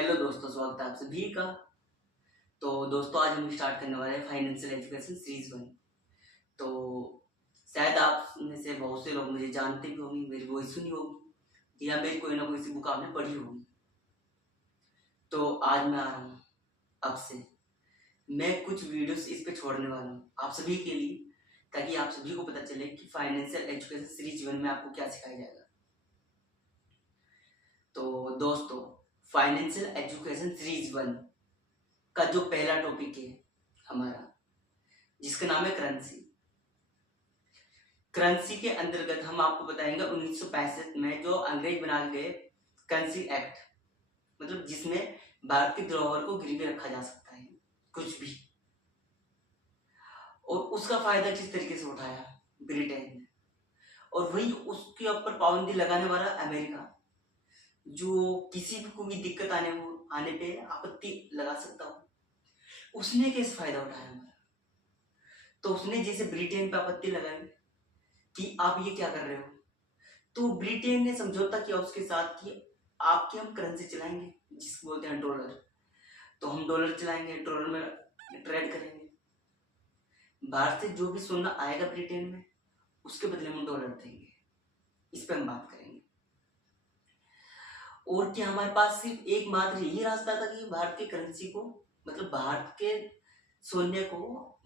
Hello दोस्तों, स्वागत है आप सभी का। तो दोस्तों, आज हम स्टार्ट करने वाले हैं फाइनेंशियल एजुकेशन सीरीज 1। तो शायद आप में से बहुत से लोग मुझे जानते भी होंगे, मेरी वॉइस सुनी होगी या मेरी कोई ना कोई सी बुक आपने पढ़ी होगी। तो आज मैं आ रहा हूँ आपसे, मैं कुछ वीडियोस इस पे छोड़ने वाला हूँ आप सभी के लिए, ताकि आप सभी को पता चले कि फाइनेंशियल एजुकेशन सीरीज 1 में आपको क्या सिखाया जाएगा। तो दोस्तों, फाइनेंशियल एजुकेशन सीरीज 1 का जो पहला टॉपिक है हमारा, जिसका नाम है करेंसी। करेंसी के अंतर्गत हम आपको बताएंगे 1965 में जो अंग्रेज बना के गए करेंसी एक्ट, मतलब जिसमें भारत के धरोहर को गिरवी रखा जा सकता है कुछ भी, और उसका फायदा किस तरीके से उठाया ब्रिटेन ने, और वही उसके ऊपर पाबंदी लगाने वाला अमेरिका, जो किसी भी को भी दिक्कत आने पे आपत्ति लगा सकता हो, उसने कैसे फायदा उठाया हमारा। तो उसने जैसे ब्रिटेन पे आपत्ति लगाई कि आप ये क्या कर रहे हो, तो ब्रिटेन ने समझौता किया उसके साथ कि आपकी हम करेंसी चलाएंगे जिसको बोलते हैं डॉलर। तो हम डॉलर चलाएंगे, डॉलर में ट्रेड करेंगे, भारत से जो भी सोना आएगा ब्रिटेन में उसके बदले हम डॉलर देंगे। इस पर हम बात करेंगे। और क्या हमारे पास सिर्फ एकमात्र यही रास्ता था कि भारत की करेंसी को, मतलब भारत के सोने को,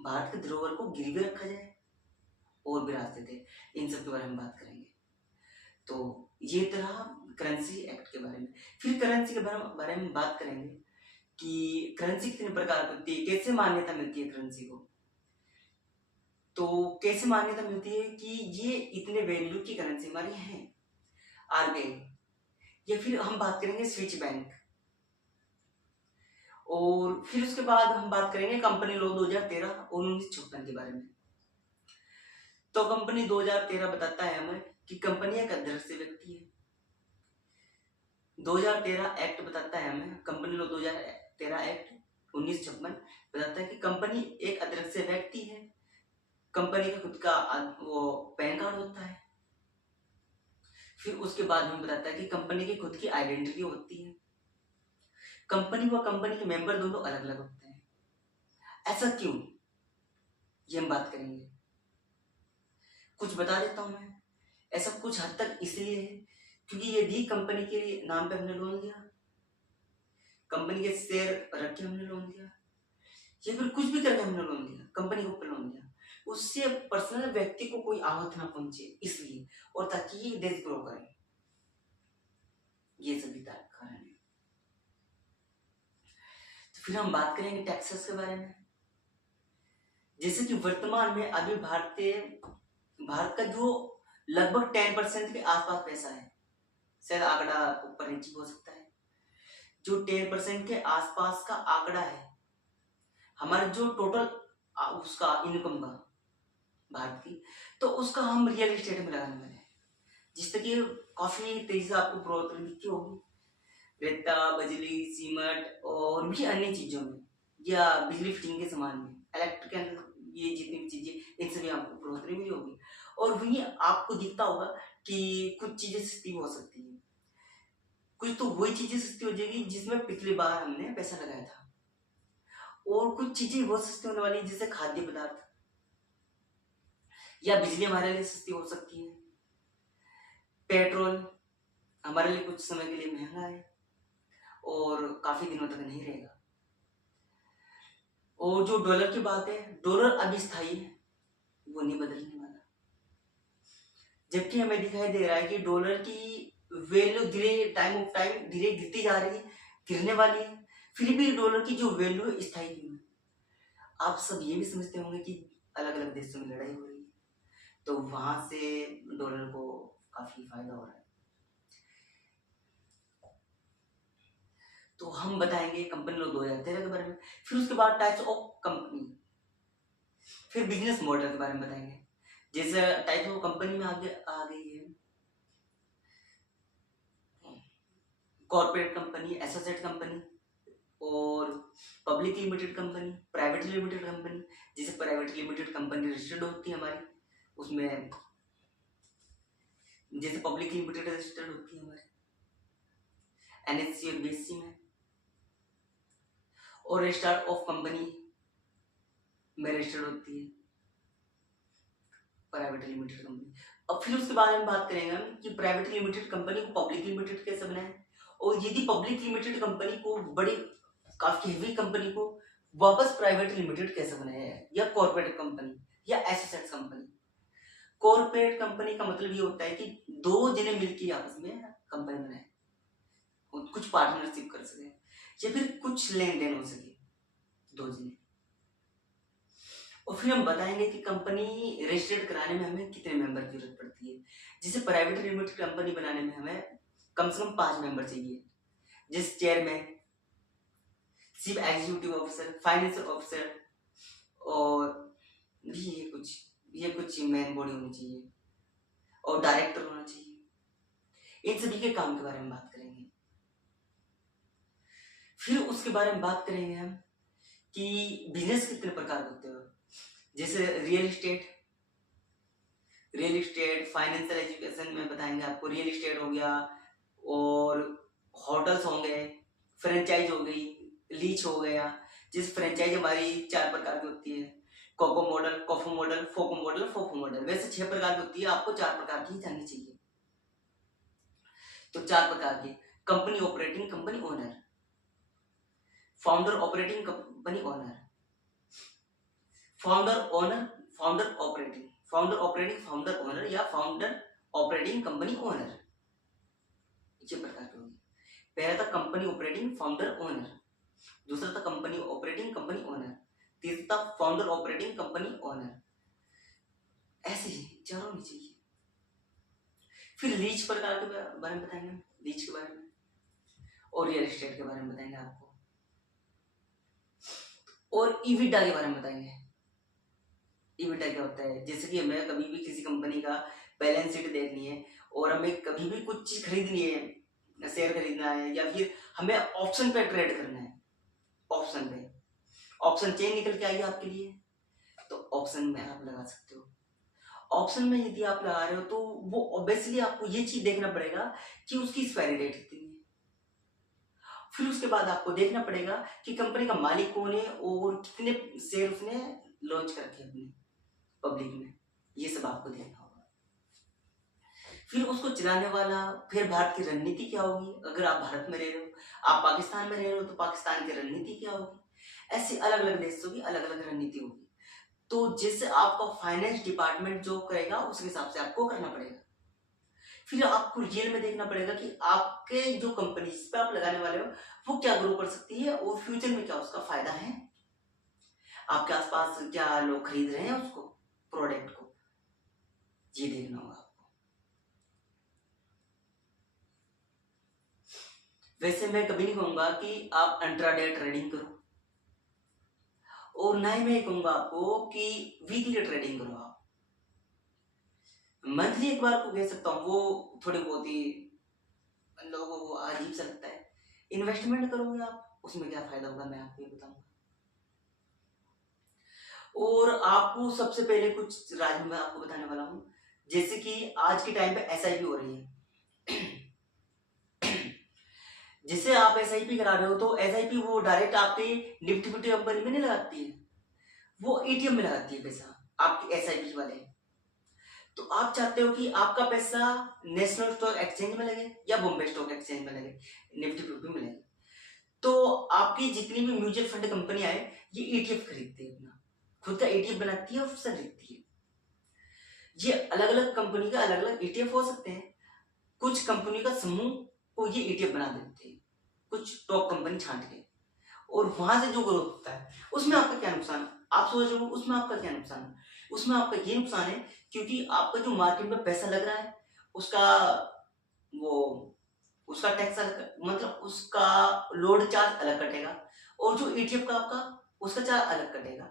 भारत के धरोहर को गिरवी रखा जाए? और भी रास्ते थे, इन सब के बारे में बात करेंगे। तो ये तरह करेंसी एक्ट के बारे में। फिर करेंसी के बारे में बात करेंगे कि करेंसी कितने प्रकार की होती है, कैसे मान्यता मिलती है करेंसी को। तो कैसे मान्यता मिलती है कि ये इतने वैल्यू की करेंसी हमारी है, आरबीआई, या फिर हम बात करेंगे स्विच बैंक। और फिर उसके बाद हम बात करेंगे कंपनी लॉ 2013 और 1956 के बारे में। तो कंपनी 2013 बताता है हमें कि कंपनी एक अध्यक्ष व्यक्ति है। 2013 एक्ट बताता है हमें, कंपनी लॉ 2013 एक्ट 1956 बताता है कि कंपनी एक अध्यक्ष व्यक्ति है। कंपनी का खुद का वो पैन कार्ड होता है। फिर उसके बाद हमें बताता है कि कंपनी की खुद की आइडेंटिटी होती है। कंपनी व कंपनी के मेंबर दोनों अलग अलग होते हैं। ऐसा क्यों, ये हम बात करेंगे। कुछ बता देता हूं मैं, ऐसा कुछ हद तक इसलिए है क्योंकि यदि कंपनी के नाम पे हमने लोन लिया, कंपनी के शेयर रख के हमने लोन लिया, या फिर कुछ भी करके हमने लोन लिया, कंपनी के ऊपर लोन लिया, उससे पर्सनल व्यक्ति को कोई आहत ना पहुंचे इसलिए, और ताकि ये देश ग्रो करे, ये सभी कारण है। तो फिर हम बात करेंगे टैक्सेस के बारे में। जैसे कि वर्तमान में अभी भारत का जो लगभग 10% के आसपास पैसा है, शायद आंकड़ा ऊपर नीचे हो सकता है, जो 10% के आसपास का आंकड़ा है हमारे जो टोटल उसका इनकम का भारत की, तो उसका हम रियल एस्टेट में लगाने वाले हैं, जिससे कि काफी तेजी से आपको बढ़ोतरी दिखती होगी, रेता, बजरी, सीमेंट और भी अन्य चीजों में, या बिजली फिटिंग के सामान में, इलेक्ट्रिकल, ये जितनी भी चीजें, इन सभी आपको बढ़ोतरी मिली होगी। और वही आपको दिखता होगा कि कुछ चीजें सस्ती हो सकती है, कुछ तो वही चीजें सस्ती हो जाएगी जिसमें पिछली बार हमने पैसा लगाया था, और कुछ चीजें बहुत सस्ती होने वाली है, जैसे खाद्य पदार्थ या बिजली हमारे लिए सस्ती हो सकती है। पेट्रोल हमारे लिए कुछ समय के लिए महंगा है और काफी दिनों तक नहीं रहेगा। और जो डॉलर की बात है, डॉलर अभी स्थायी है, वो नहीं बदलने वाला। जबकि हमें दिखाई दे रहा है कि डॉलर की वैल्यू धीरे टाइम ऑफ टाइम धीरे गिरती जा रही है, गिरने वाली है, फिर भी डॉलर की जो वैल्यू है स्थायी क्यों है। आप सब ये भी समझते होंगे कि अलग अलग देशों में लड़ाई हो रही है, तो वहां से डॉलर को काफी फायदा हो रहा है। तो हम बताएंगे कंपनी लॉ 2013 के बारे में, फिर उसके बाद टाइप्स ऑफ कंपनी, फिर बिजनेस मॉडल के बारे में बताएंगे। जैसे टाइप्स ऑफ कंपनी में आगे आ गई है कॉर्पोरेट कंपनी, एसोसिएट कंपनी, और public limited company, private limited company. जैसे प्राइवेट लिमिटेड कंपनी रजिस्टर्ड होती है हमारी, उसमें जैसे पब्लिक लिमिटेड रजिस्टर्ड होती है हमारी एनएससी और बीएससी में। और रजिस्टर्ड ऑफ कंपनी में रजिस्टर्ड होती है प्राइवेट लिमिटेड कंपनी। अब फिर उसके बारे में बात करेंगे हम कि प्राइवेट लिमिटेड कंपनी को पब्लिक लिमिटेड कैसे बनाए, और यदि पब्लिक लिमिटेड कंपनी को बड़ी काफी हेवी कंपनी को वापस प्राइवेट लिमिटेड कैसे बनाया है, या कॉर्पोरेट कंपनी या एसोसिएट कंपनी। कॉर्पोरेट कंपनी का मतलब ये होता है कि दो जने मिलकर आपस में कंपनी बनाए, कुछ पार्टनरशिप कर सके या फिर कुछ लेन देन हो सके दो जने। और फिर हम बताएंगे कि कंपनी रजिस्टर्ड कराने में हमें कितने मेंबर की जरूरत पड़ती है। जैसे प्राइवेट लिमिटेड कंपनी बनाने में हमें कम से कम 5 मेंबर चाहिए, जैसे chairman, chief executive officer, financial officer, और ये कुछ मेन बॉडी होनी चाहिए, और डायरेक्टर होना चाहिए। इन सभी के काम के बारे में बात करेंगे। फिर उसके बारे में बात करेंगे हम कि बिजनेस कितने प्रकार के होते हैं, जैसे रियल इस्टेट, फाइनेंशियल एजुकेशन में बताएंगे आपको। रियल इस्टेट हो गया, और होटल्स होंगे, फ्रेंचाइज हो गई, लीच हो गया। जिस फ्रेंचाइज हमारी 4 प्रकार की होती है, cocoa model, कोफो model, फोको model, फोफो model. वैसे 6 प्रकार की होती है, आपको 4 प्रकार की जाननी चाहिए। तो 4 प्रकार की: company operating company owner, founder operating company owner, founder operating founder owner, या फाउंडर ऑपरेटिंग कंपनी ओनर। ये प्रकार की होगी। पहला था कंपनी ऑपरेटिंग फाउंडर ओनर, दूसरा था कंपनी ऑपरेटिंग कंपनी ओनर, तीसरा था फाउंडर ऑपरेटिंग कंपनी ओनर। ऐसे ही चारों में चाहिए। फिर लीज प्रकार के बारे में बताएंगे, लीज के बारे में, और रियल एस्टेट के बारे में बताएंगे आपको, और ईबिटा के बारे में बताएंगे। ईबिटा क्या होता है, जैसे कि हमें कभी भी किसी कंपनी का बैलेंस शीट देखनी है, और हमें कभी भी कुछ चीज खरीदनी है, शेयर खरीदना है, या फिर हमें ऑप्शन पे ट्रेड करना है, ऑप्शन चेन निकल के आई है आपके लिए, तो ऑप्शन में आप लगा सकते हो। ऑप्शन में यदि आप लगा रहे हो तो वो ऑब्वियसली आपको ये चीज देखना पड़ेगा कि उसकी एक्सपायरी डेट कितनी है। फिर उसके बाद आपको देखना पड़ेगा कि कंपनी का मालिक कौन है, और कितने शेयर उसने लॉन्च करके अपने पब्लिक में, ये सब आपको देखना होगा। फिर उसको चलाने वाला, फिर भारत की रणनीति क्या होगी, अगर आप भारत में रह रहे हो, आप पाकिस्तान में रह रहे हो तो पाकिस्तान की रणनीति क्या होगी। ऐसे अलग अलग देशों की अलग अलग रणनीति होगी। तो जैसे आपका फाइनेंस डिपार्टमेंट जो करेगा उसके हिसाब से आपको करना पड़ेगा। फिर आपको रियल में देखना पड़ेगा कि आपके जो कंपनी जिस पे आप लगाने वाले हो वो क्या ग्रो कर सकती है, और फ्यूचर में क्या उसका फायदा है, आपके आसपास क्या लोग खरीद रहे हैं उसको, प्रोडक्ट को, ये देखना होगा आपको। वैसे मैं कभी नहीं कहूंगा कि आप इंट्राडे ट्रेडिंग करो, और ना ही मैं कहूंगा आपको कि वीकली ट्रेडिंग करो। आप मंथली एक बार को कह सकता हूँ, वो थोड़ी बहुत ही लोगों को अजीब सा लगता है। इन्वेस्टमेंट करोगे आप, उसमें क्या फायदा होगा मैं आपको ये बताऊंगा। और आपको सबसे पहले कुछ राज मैं आपको बताने वाला हूँ, जैसे कि आज के टाइम पे एसआईपी हो रही है। जैसे आप एसआईपी करा रहे हो तो एसआईपी वो डायरेक्ट आपके निफ्टी फिफ्टी कंपनी में नहीं लगाती है, वो एटीएम में लगाती है पैसा आपकी एसआईपी वाले। तो आप चाहते हो कि आपका पैसा नेशनल स्टॉक एक्सचेंज में लगे या बॉम्बे स्टॉक एक्सचेंज में लगे, निफ्टी फिफ्टी में लगे। तो आपकी जितनी भी म्यूचुअल फंड कंपनी है ये ईटीएफ खरीदती है, अपना खुद का ईटीएफ बनाती है और उससे खरीदती है। ये अलग अलग कंपनी का अलग अलग ईटीएफ हो सकते हैं। कुछ कंपनी का समूह को ये ईटीएफ बना देते हैं, कुछ टॉप कंपनी छांट के, और वहां से जो ग्रोथ होता है उसमें आपका क्या नुकसान है, आप सोच रहे हो उसमें आपका क्या नुकसान है। उसमें आपका ये नुकसान है क्योंकि आपका जो मार्केट में पैसा लग रहा है उसका वो उसका टैक्स मतलब उसका लोड चार्ज अलग कटेगा, और जो ईटीएफ का आपका उसका चार्ज अलग कटेगा,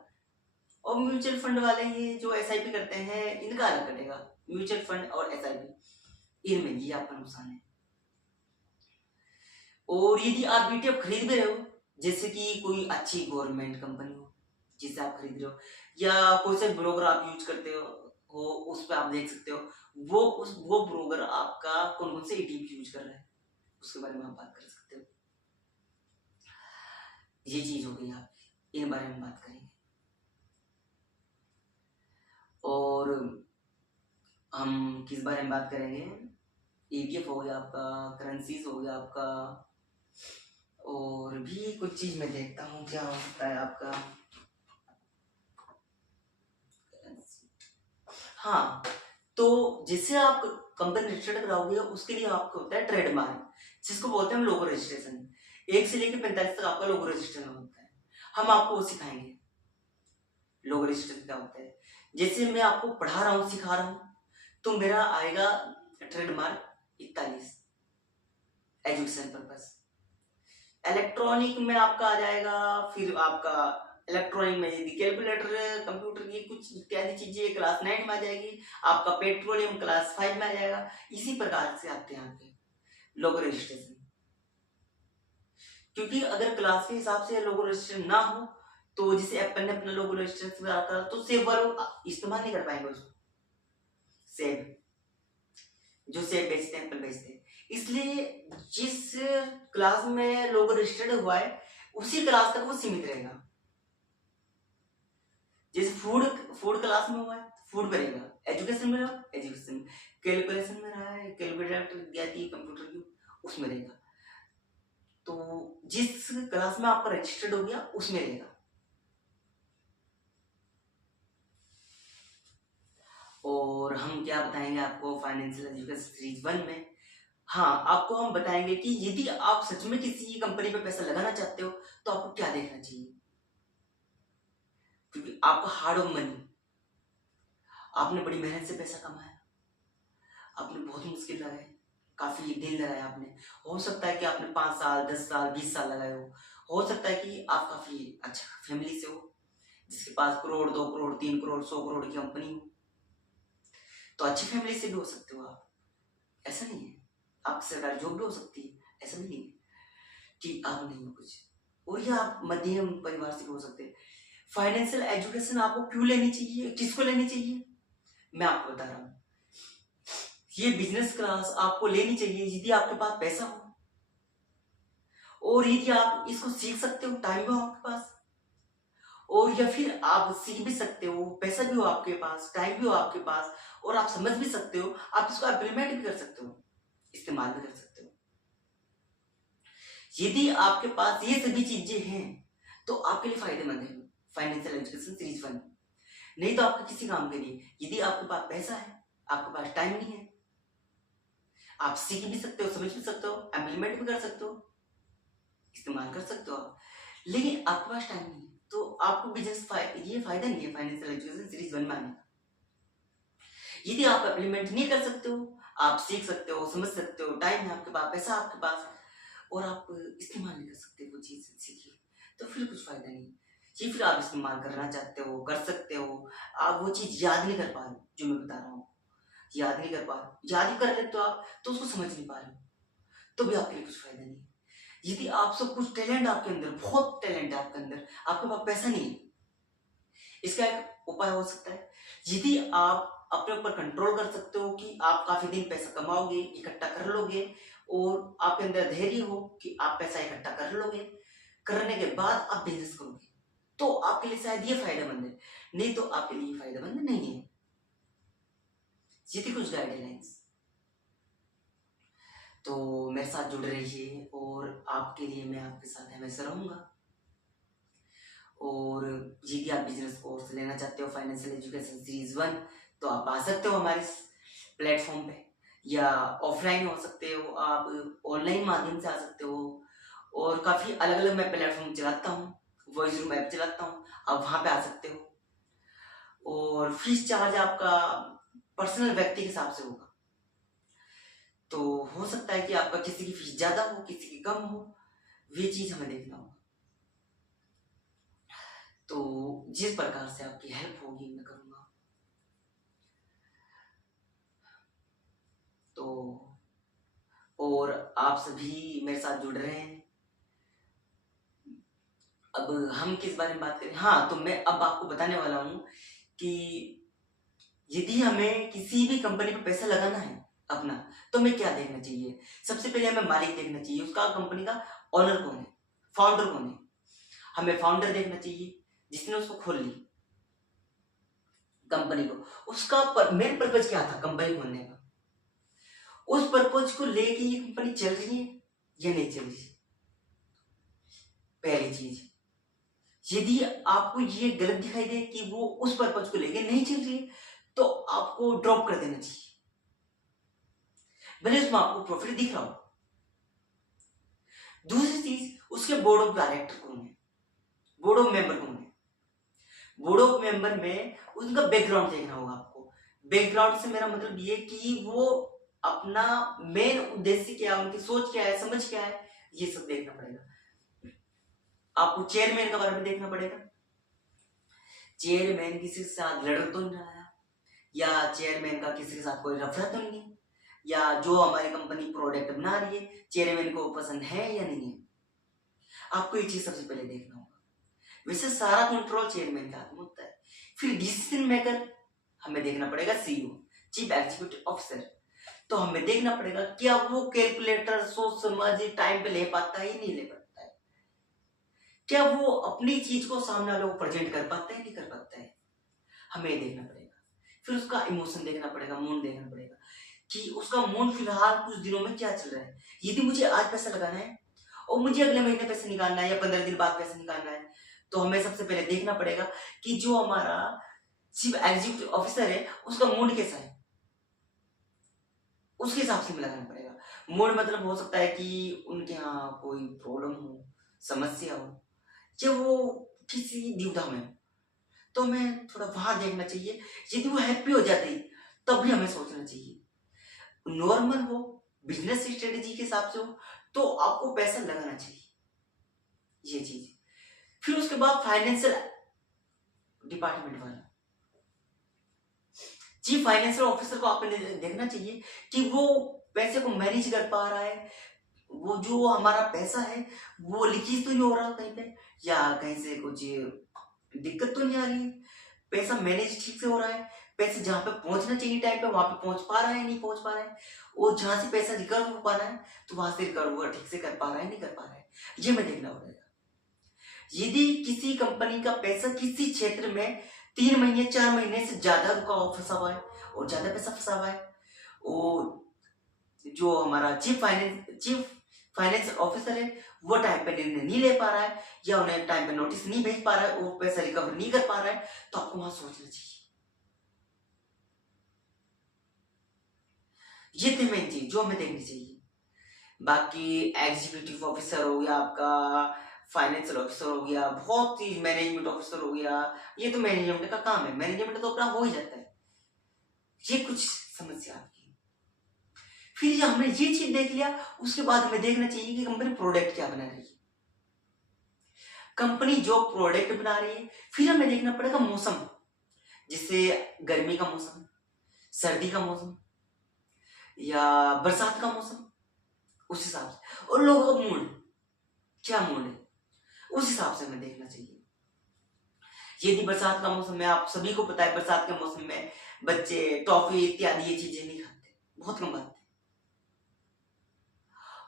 और म्यूचुअल फंड वाले ये जो एसआईपी करते हैं इनका अलग कटेगा। म्यूचुअल फंड और एसआईपी इनमें ये आपका नुकसान है। और यदि आप ईटीएफ खरीद भी रहे हो, जैसे कि कोई अच्छी गवर्नमेंट कंपनी हो जिससे आप खरीद रहे हो, या कोई से ब्रोकर आप यूज करते हो उस पर आप देख सकते हो वो ब्रोकर आपका कौन कौन से ईटीएफ यूज कर रहा है, उसके बारे में आप बात कर सकते हो। ये चीज हो गई आपकी, इन बारे में बात करेंगे। और हम किस बारे में बात करेंगे, ईटीएफ हो गया आपका, करेंसीज हो गया आपका, और भी कुछ चीज मैं देखता हूँ क्या होता है आपका। हाँ, तो जिससे आप कंपनी रजिस्टर्ड कराओगे उसके लिए आपको होता है ट्रेडमार्क, जिसको बोलते हैं हम लोगो रजिस्ट्रेशन। 1 से लेकर 45 तक आपका लोगो रजिस्ट्रेशन होता है। हम आपको वो सिखाएंगे लोगो रजिस्ट्रेशन क्या होता है। जैसे मैं आपको पढ़ा रहा हूँ, सिखा रहा हूँ, तो मेरा आएगा ट्रेडमार्क 41 एजुकेशन पर्पस। इलेक्ट्रॉनिक में आपका आ जाएगा, फिर आपका इलेक्ट्रॉनिक में यदि कैलकुलेटर, कंप्यूटर की कुछ इत्यादि चीजें क्लास 9 में आ जाएगी। आपका पेट्रोलियम क्लास 5 में आ जाएगा। इसी प्रकार से आते हैं आपके लोगो रजिस्ट्रेशन। क्योंकि अगर क्लास के हिसाब से लोगो रजिस्ट्रेशन ना हो, तो जैसे एप्पल ने अपना लोगो रजिस्ट्रेशन करा तो सेब वालों इस्तेमाल नहीं कर पाएंगे उसको। सेब, जो सेब बेचते हैं, एप्पल बेचते हैं, इसलिए जिस क्लास में लोगो रजिस्टर्ड हुआ है उसी क्लास तक वो सीमित रहेगा। जैसे फूड फूड क्लास में हुआ है फूड में रहेगा, एजुकेशन में रहा एजुकेशन, कैलकुलेशन में रहा है कैलकुलेटर इत्यादि कंप्यूटर की उसमें रहेगा। तो जिस क्लास में आपका रजिस्टर्ड हो गया उसमें रहेगा। और हम क्या बताएंगे आपको फाइनेंशियल एजुकेशन सीरीज 1 में। हाँ, आपको हम बताएंगे कि यदि आप सच में किसी कंपनी पे पैसा लगाना चाहते हो तो आपको क्या देखना चाहिए। क्योंकि आपका हार्ड वर्क मनी, आपने बड़ी मेहनत से पैसा कमाया, आपने बहुत मुश्किल लगाए, काफी दिन लगाए आपने। हो सकता है कि आपने 5 साल 10 साल 20 साल लगाए हो सकता है कि आप काफी अच्छा फैमिली से हो, जिसके पास करोड़ 2 करोड़ 3 करोड़ 100 करोड़ की कंपनी हो। तो अच्छी फैमिली से भी हो सकते हो आप, ऐसा नहीं है। आप सरकारी जॉब भी हो सकती है, ऐसा भी नहीं है कि आप नहीं हो कुछ। और या आप मध्यम परिवार से भी हो सकते हैं। फाइनेंशियल एजुकेशन आपको क्यों लेनी चाहिए, किसको लेनी चाहिए, मैं आपको बता रहा हूँ। ये बिजनेस क्लास आपको लेनी चाहिए यदि आपके पास पैसा हो, और यदि आप इसको सीख सकते हो, टाइम हो आपके पास, और या फिर आप सीख भी सकते हो, पैसा भी हो आपके पास, टाइम भी हो आपके पास, और आप समझ भी सकते हो, आप इसको इम्प्लीमेंट भी कर सकते हो, इस्तेमाल भी कर सकते हो। यदि आपके पास ये सभी चीजें हैं तो आपके लिए फायदेमंद है फाइनेंशियल एजुकेशन सीरीज 1। नहीं तो आपके किसी काम के लिए। यदि आपके पास पैसा है, आपके पास टाइम नहीं है, आप सीख भी सकते हो, समझ भी सकते हो, इम्प्लीमेंट भी कर सकते हो, इस्तेमाल कर सकते हो आप, लेकिन आपके पास टाइम नहीं है, तो आपको बिजनेस ये फायदा नहीं है फाइनेंशियल एजुकेशन सीरीज 1 में आने का। यदि आप इम्प्लीमेंट नहीं कर सकते हो, आप सीख सकते हो, समझ सकते हो, टाइम है आपके पास, पैसा आपके पास, और आप इस्तेमाल नहीं कर सकते वो चीज सीखी, तो फिर कुछ फायदा नहीं। जी, फिर आप इस्तेमाल करना चाहते हो, कर सकते हो, आप वो चीज याद नहीं कर पा रहे हो जो मैं बता रहा हूँ, याद नहीं कर पा रहे हो, याद ही कर लेते हो आप तो उसको समझ नहीं पा रहे हो, तो भी आपके लिए कुछ फायदा नहीं है। यदि आप सब कुछ टैलेंट आपके अंदर, बहुत टैलेंट है आपके अंदर, आपके पास पैसा नहीं है, इसका एक उपाय हो सकता है। यदि आप अपने ऊपर कंट्रोल कर सकते हो कि आप काफी दिन पैसा कमाओगे, इकट्ठा कर लोगे, और आपके अंदर धैर्य हो कि आप पैसा इकट्ठा कर लोगे, करने के बाद आप बिजनेस करोगे, तो आपके लिए शायद ये फायदेमंद है, नहीं तो आपके लिए फायदेमंद नहीं है। ये थी कुछ गाइडलाइंस। तो मेरे साथ जुड़ रहिए, और आपके लिए मैं आपके साथ हमेशा रहूंगा। और यदि आप बिजनेस कोर्स लेना चाहते हो फाइनेंशियल एजुकेशन सीरीज 1, तो आप आ सकते हो हमारे प्लेटफॉर्म पे, या ऑफलाइन हो सकते हो, आप ऑनलाइन माध्यम से आ सकते हो, और काफ़ी अलग अलग मैं प्लेटफॉर्म चलाता हूँ, वॉइस रूम ऐप चलाता हूँ, आप वहाँ पे आ सकते हो। और फीस चार्ज आपका पर्सनल व्यक्ति के हिसाब से होगा, तो हो सकता है कि आपका किसी की फीस ज़्यादा हो, किसी की कम हो, ये चीज़ हमें देखना होगा। तो जिस प्रकार से आपकी हेल्प होगी मैं करूँगा। तो और आप सभी मेरे साथ जुड़ रहे हैं। अब हम किस बारे में बात करें, हाँ, तो मैं अब आपको बताने वाला हूँ कि यदि हमें किसी भी कंपनी पे पैसा लगाना है अपना, तो हमें क्या देखना चाहिए। सबसे पहले हमें मालिक देखना चाहिए, उसका कंपनी का ओनर कौन है, फाउंडर कौन है। हमें फाउंडर देखना चाहिए जिसने उसको खोल ली कंपनी को, उसका मेन पर्पज क्या था कंपनी खोलने का, उस पर्पज को लेके ये कंपनी चल रही है या नहीं चल रही। पहली चीज, यदि आपको ये गलत दिखाई दे कि वो उस पर्पज को लेके नहीं चल रही है तो आपको ड्रॉप कर देना चाहिए, भले उसमें आपको प्रॉफिट दिख रहा हो। दूसरी चीज, उसके बोर्ड ऑफ डायरेक्टर कौन है, बोर्ड ऑफ मेंबर कौन है। बोर्ड ऑफ मेंबर में उनका बैकग्राउंड देखना होगा आपको। बैकग्राउंड से मेरा मतलब ये कि वो अपना मेन उद्देश्य क्या है, उनकी सोच क्या है, समझ क्या है, ये सब देखना पड़ेगा। आपको चेयरमैन के बारे में देखना पड़ेगा, चेयरमैन किसी के साथ लड़ तो नहीं रहा, या चेयरमैन का किसी के साथ कोई रफड़ा तो नहीं है, या जो हमारी कंपनी प्रोडक्ट बना रही है चेयरमैन को पसंद है या नहीं है। आपको ये चीज सबसे पहले देखना होगा। वैसे सारा कंट्रोल चेयरमैन के हाथ में होता है। फिर डिसीजन मेकर हमें देखना पड़ेगा सीईओ, चीफ एग्जीक्यूटिव ऑफिसर। तो हमें देखना पड़ेगा क्या वो कैलकुलेटर सोच समझ टाइम पे ले पाता है, नहीं ले पाता है, क्या वो अपनी चीज को सामने वाले को प्रेजेंट कर पाता है, नहीं कर पाता है, हमें देखना पड़ेगा। फिर उसका इमोशन देखना पड़ेगा, मूड देखना पड़ेगा कि उसका मूड फिलहाल कुछ दिनों में क्या चल रहा है। यदि मुझे आज पैसा लगाना है और मुझे अगले महीने पैसे निकालना है या 15 दिन बाद पैसे निकालना है, तो हमें सबसे पहले देखना पड़ेगा कि जो हमारा चीफ एग्जीक्यूटिव ऑफिसर है उसका मूड कैसा है, उसके हिसाब से हमें लगाना पड़ेगा। मूड मतलब हो सकता है कि उनके यहाँ कोई प्रॉब्लम हो, समस्या हो, या वो किसी दुविधा में, तो हमें थोड़ा वहां देखना चाहिए। यदि वो हैप्पी हो जाती तब भी हमें सोचना चाहिए। नॉर्मल हो, बिजनेस स्ट्रेटेजी के हिसाब से हो, तो आपको पैसा लगाना चाहिए, ये चीज। फिर उसके बाद फाइनेंशियल डिपार्टमेंट वाला चीफ फाइनेंशियल ऑफिसर को आपने देखना चाहिए कि वो पैसे को मैनेज कर पा रहा है, वो जो हमारा पैसा है वो लीकेज तो नहीं हो रहा कहीं पे, या कहीं से कुछ दिक्कत तो नहीं आ रही है, पैसा मैनेज ठीक से हो रहा है, पैसे जहां पे पहुंचना चाहिए टाइम पे वहां पे पहुंच पा रहा है, नहीं पहुंच पा रहा है, और जहां से पैसा रिकवर हो पा रहा है तो वहां से रिकवर ठीक से कर पा रहा है, नहीं कर पा रहा है, ये मैं देखना पड़ेगा। यदि किसी कंपनी का पैसा किसी क्षेत्र में 3 महीने 4 महीने से ज्यादा रुका हुआ फंसा हुआ है और ज्यादा पैसा फंसा हुआ है, और जो हमारा चीफ फाइनेंस ऑफिसर है वो टाइम पे निर्णय नहीं ले पा रहा है, या उन्हें टाइम पे नोटिस नहीं भेज पा रहा है, वो पैसा रिकवर नहीं कर पा रहा है, तो आपको वहां सोचना चाहिए। ये थे मेन चीज जो हमें देखनी चाहिए। बाकी एग्जीक्यूटिव ऑफिसर हो गया, आपका फाइनेंशियल ऑफिसर हो गया, बहुत ही मैनेजमेंट ऑफिसर हो गया, ये तो मैनेजमेंट का काम है, मैनेजमेंट तो अपना हो ही जाता है। ये कुछ समस्या आपकी। फिर जब हमने ये चीज देख लिया, उसके बाद हमें देखना चाहिए कि कंपनी प्रोडक्ट क्या बना रही है। कंपनी जो प्रोडक्ट बना रही है, फिर हमें देखना पड़ेगा मौसम, जिससे गर्मी का मौसम, सर्दी का मौसम, या बरसात का मौसम, उस हिसाब से, और लोगों का मूड क्या मूड है उस हिसाब से हमें देखना चाहिए। यदि बरसात का मौसम है, आप सभी को पता है बरसात के मौसम में बच्चे टॉफी इत्यादि ये चीजें नहीं खाते, बहुत कम खाते।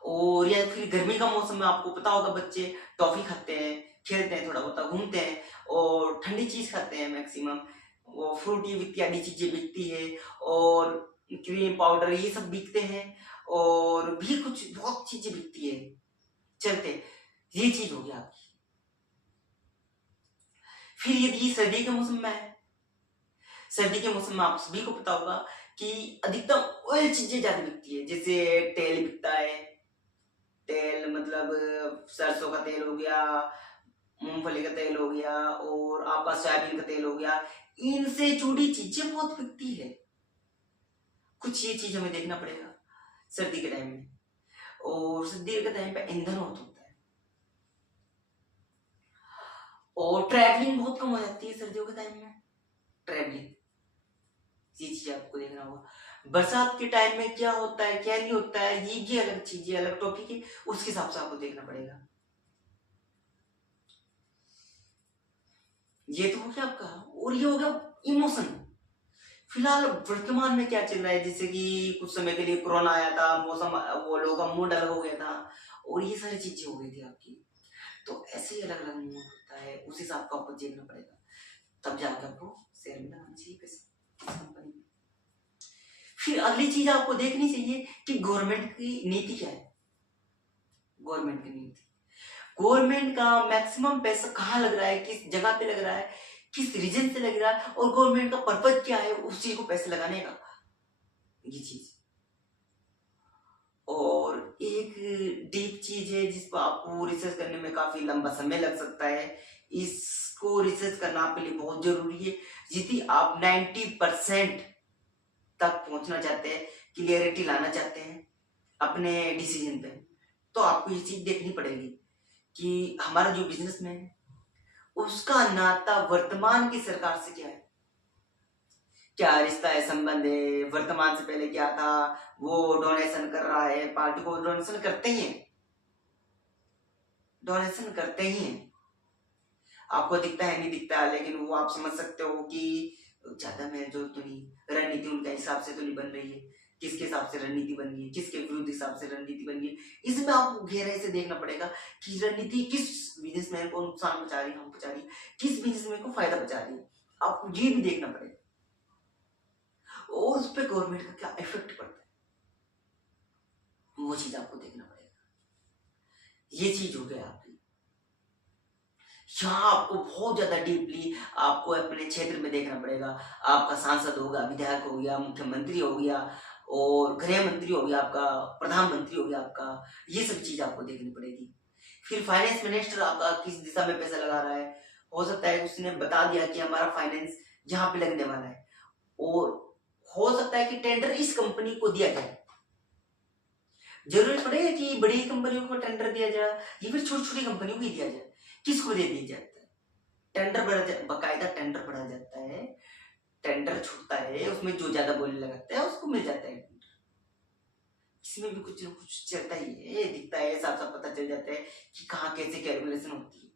और या फिर गर्मी का मौसम में आपको पता होगा बच्चे टॉफी खाते हैं, खेलते हैं, थोड़ा बहुत घूमते हैं, और ठंडी चीज खाते हैं मैक्सिमम, वो फ्रूटी इत्यादि चीजें बिकती है, और क्रीम पाउडर ये सब बिकते हैं, और भी कुछ बहुत चीजें बिकती है चलते, ये चीज हो गया आपकी। फिर यदि सर्दी के मौसम में है, सर्दी के मौसम में आप सभी को पता होगा कि अधिकतम ऑयल चीजें ज्यादा बिकती है, जैसे तेल बिकता है, तेल मतलब सरसों का तेल हो गया, मूंगफली का तेल हो गया, और आपका सोयाबीन का तेल हो गया, इनसे जुड़ी चीजें बहुत बिकती है। कुछ ये चीज हमें देखना पड़ेगा सर्दी के टाइम में, और सर्दी के टाइम पे ईंधन बहुत होता है, और ट्रैवलिंग बहुत कम हो जाती है सर्दियों के टाइम में, ट्रैवलिंग, ये चीज आपको देखना होगा। बरसात के टाइम में क्या होता है क्या नहीं होता है, ये अलग चीज है, अलग टॉपिक है, उसके हिसाब से आपको देखना पड़ेगा। ये तो हो गया आपका, और ये हो गया इमोशन, फिलहाल वर्तमान में क्या चल रहा है, जैसे कि कुछ समय के लिए कोरोना आया था, मौसम वो लोगों का मूड अलग हो गया था, और ये सारी चीजें हो गई थी आपकी। तो ऐसे ही अलग अलग मोड होता है, उस हिसाब का आपको देखना पड़ेगा, तब जाकर आपको शेयर में लगाना चाहिए पैसा किस कंपनी में। फिर अगली चीज आपको देखनी चाहिए कि गवर्नमेंट की नीति क्या है। गवर्नमेंट की नीति, गवर्नमेंट का मैक्सिमम पैसा कहाँ लग रहा है, किस जगह पे लग रहा है, किस रीजन से लग रहा है, और गवर्नमेंट का पर्पज क्या है उस चीज को पैसे लगाने का, ये चीज। और एक डीप चीज है जिस पर आपको रिसर्च करने में काफी लंबा समय लग सकता है, इसको रिसर्च करना आपके लिए बहुत जरूरी है। यदि आप 90% तक पहुंचना चाहते हैं, क्लियरिटी लाना चाहते हैं अपने डिसीजन पे, तो आपको ये चीज देखनी पड़ेगी कि हमारा जो बिजनेसमैन है उसका नाता वर्तमान की सरकार से क्या है, क्या रिश्ता है, संबंध है, वर्तमान से पहले क्या था, वो डोनेशन कर रहा है, पार्टी को डोनेशन करते ही है, डोनेशन करते ही है, आपको दिखता है नहीं दिखता है, लेकिन वो आप समझ सकते हो कि ज्यादा मेलजोल तो नहीं, रणनीति उनके हिसाब से तो नहीं बन रही है, किसके हिसाब से रणनीति बन रही है, किसके विरुद्ध हिसाब से रणनीति बन रही है, इसमें आपको गहराई से देखना पड़ेगा कि रणनीति किस बिजनेसमैन को नुकसान पहुंचा रही है, हम पहुंचा रही है, किस बिजनेसमैन को फायदा पहुंचा रही है, आपको ये भी देखना पड़ेगा, और उस पर गवर्नमेंट का क्या इफेक्ट पड़ता है, वो चीज आपको देखना पड़ेगा। ये चीज हो गया आपकी, यहाँ आपको बहुत ज्यादा डीपली आपको अपने क्षेत्र में देखना पड़ेगा। आपका सांसद होगा, विधायक हो गया, मुख्यमंत्री हो गया, और गृह मंत्री हो गया आपका, प्रधानमंत्री हो गया आपका, ये सब चीज आपको देखनी पड़ेगी। फिर फाइनेंस मिनिस्टर आपका किस दिशा में पैसा लगा रहा है, हो सकता है उसने बता दिया कि हमारा फाइनेंस यहाँ पे लगने वाला है, और हो सकता है कि टेंडर इस कंपनी को दिया जाए, जरूरी पड़ेगा कि बड़ी कंपनियों को टेंडर दिया जाए या फिर छोटी छोटी कंपनियों को ही दिया जाए, किसको दे दिया जाता है, टेंडर बकायदा टेंडर बढ़ा जाता है, टेंडर छूटता है, उसमें जो ज्यादा बोली लगाता है उसको मिल जाता है टेंडर। इसमें भी कुछ ना कुछ चलता ही है, दिखता है, साफ साफ पता चल जाता है कि कहाँ कैसे कैलकुलेशन होती है।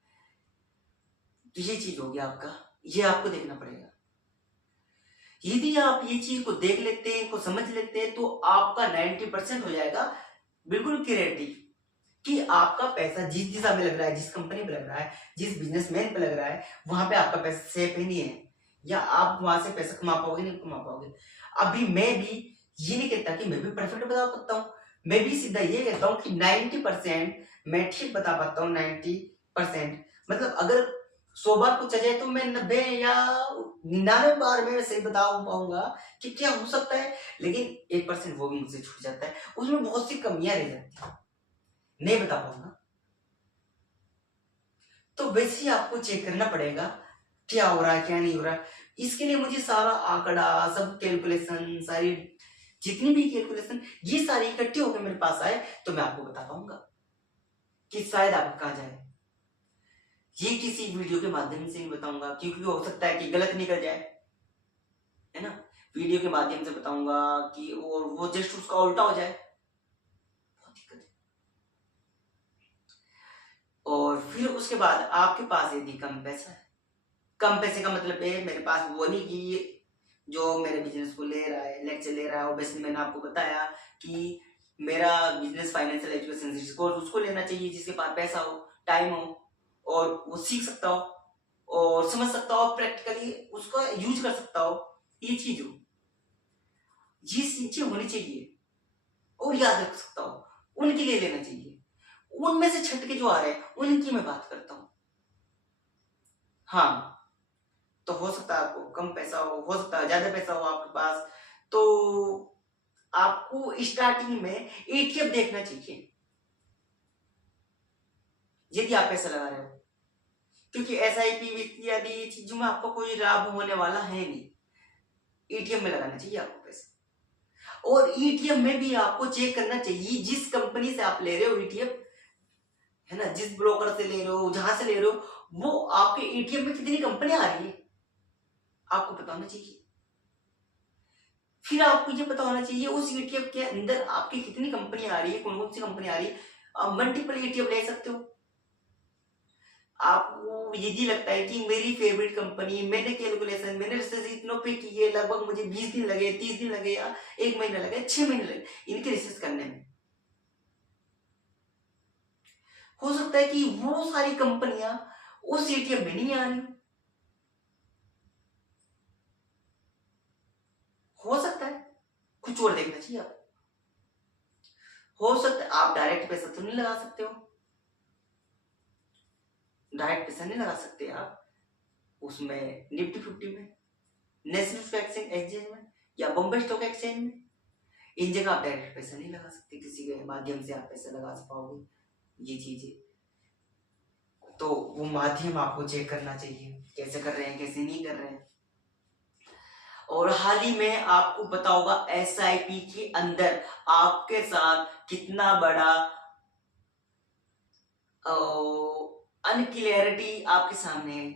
तो ये चीज हो गया आपका, ये आपको देखना पड़ेगा। यदि आप ये चीज को देख लेते हैं, को समझ लेते हैं, तो आपका 90% हो जाएगा बिल्कुल क्लियरिटी कि आपका पैसा जिस दिशा में लग रहा है, जिस कंपनी पे लग रहा है, जिस बिजनेसमैन पे लग रहा है, वहां पे आपका पैसा सेफ ही नहीं है, या आप वहां से पैसा कमा पाओगे नहीं कमा पाओगे। अभी मैं भी ये नहीं कहता कि मैं भी परफेक्ट बता सकता हूँ, मैं भी सीधा ये कहता हूँ कि 90% मैं ठीक बता पाता हूँ। 90% मतलब अगर 100 बार पूछा जाए तो मैं 90 या 99 बार में सही बता पाऊंगा कि क्या हो सकता है, लेकिन 1% वो भी मुझसे छूट जाता है, उसमें बहुत सी कमियां रह जाती है, नहीं बता पाऊंगा। तो वैसे ही आपको चेक करना पड़ेगा क्या हो रहा है क्या नहीं हो रहा है। इसके लिए मुझे सारा आंकड़ा, सब कैलकुलेशन, सारी जितनी भी कैलकुलेशन, ये सारी इकट्ठी होकर मेरे पास आए तो मैं आपको बता पाऊंगा कि शायद आप कहाँ जाए। ये किसी वीडियो के माध्यम से नहीं बताऊंगा, क्योंकि हो सकता है कि गलत निकल जाए, है ना। वीडियो के माध्यम से बताऊंगा कि और वो जस्ट उसका उल्टा हो जाए, बहुत दिक्कत है। और फिर उसके बाद आपके पास यदि कम पैसा है, कम पैसे का मतलब है मेरे पास वो नहीं कि जो मेरे बिजनेस को ले रहा है, लेक्चर ले रहा है, ऑब्वियसली मैंने आपको बताया कि मेरा बिजनेस फाइनेंशियल एजुकेशन कोर्स उसको लेना चाहिए जिसके पास पैसा हो, टाइम हो, और वो सीख सकता हो और समझ सकता हो, प्रैक्टिकली उसको यूज कर सकता हो, ये चीज हो, ये चीजें होनी चाहिए और याद रख सकता हो, उनके लिए लेना चाहिए। उनमें से छटके जो आ रहे हैं उनकी मैं बात करता हूँ। हाँ, तो हो सकता है आपको कम पैसा हो सकता है ज्यादा पैसा हो आपके पास, तो आपको स्टार्टिंग में एटीएम देखना चाहिए यदि आप पैसा लगा रहे हो, क्योंकि एसआईपी इत्यादि चीजों में आपको कोई लाभ होने वाला है नहीं। एटीएम में लगाना चाहिए आपको पैसा, और एटीएम में भी आपको चेक करना चाहिए जिस कंपनी से आप ले रहे हो एटीएम, है ना, जिस ब्रोकर से ले रहे हो, जहां से ले रहे हो, वो आपके एटीएम में कितनी कंपनी आ रही है आपको पता होना चाहिए। फिर आपको ये पता होना चाहिए उस एटीएम के अंदर आपकी कितनी कंपनी आ रही है, कौन कौन सी कंपनी आ रही है। आप मल्टीपल एटीएम ले सकते हो। आपको यदि लगता है कि मेरी फेवरेट कंपनी, मैंने कैलकुलेशन, मैंने रिसर्च इतनों पे की है, लगभग मुझे 20 दिन लगे, 30 दिन लगे, या 1 महीना लगे, 6 महीने लगे इनके रिसर्च करने में, हो सकता है कि वो सारी कंपनियां उस एटीएम में नहीं आ रही, हो सकता है। कुछ और देखना चाहिए आप। हो सकता है आप डायरेक्ट पैसा तो नहीं लगा सकते हो, डायरेक्ट पैसा नहीं लगा सकते आप उसमें निफ्टी फिफ्टी में, नेशनल स्टॉक एक्सचेंज में या बॉम्बे स्टॉक एक्सचेंज में। इन जगह आप डायरेक्ट पैसा नहीं लगा सकते, किसी के माध्यम से आप पैसा लगा पाओगे ये चीजें। तो वो माध्यम आपको चेक करना चाहिए, कैसे कर रहे हैं कैसे नहीं कर रहे हैं। और हाल ही में आपको पता होगा एसआईपी के अंदर आपके साथ कितना बड़ा अनक्लियरिटी आपके सामने है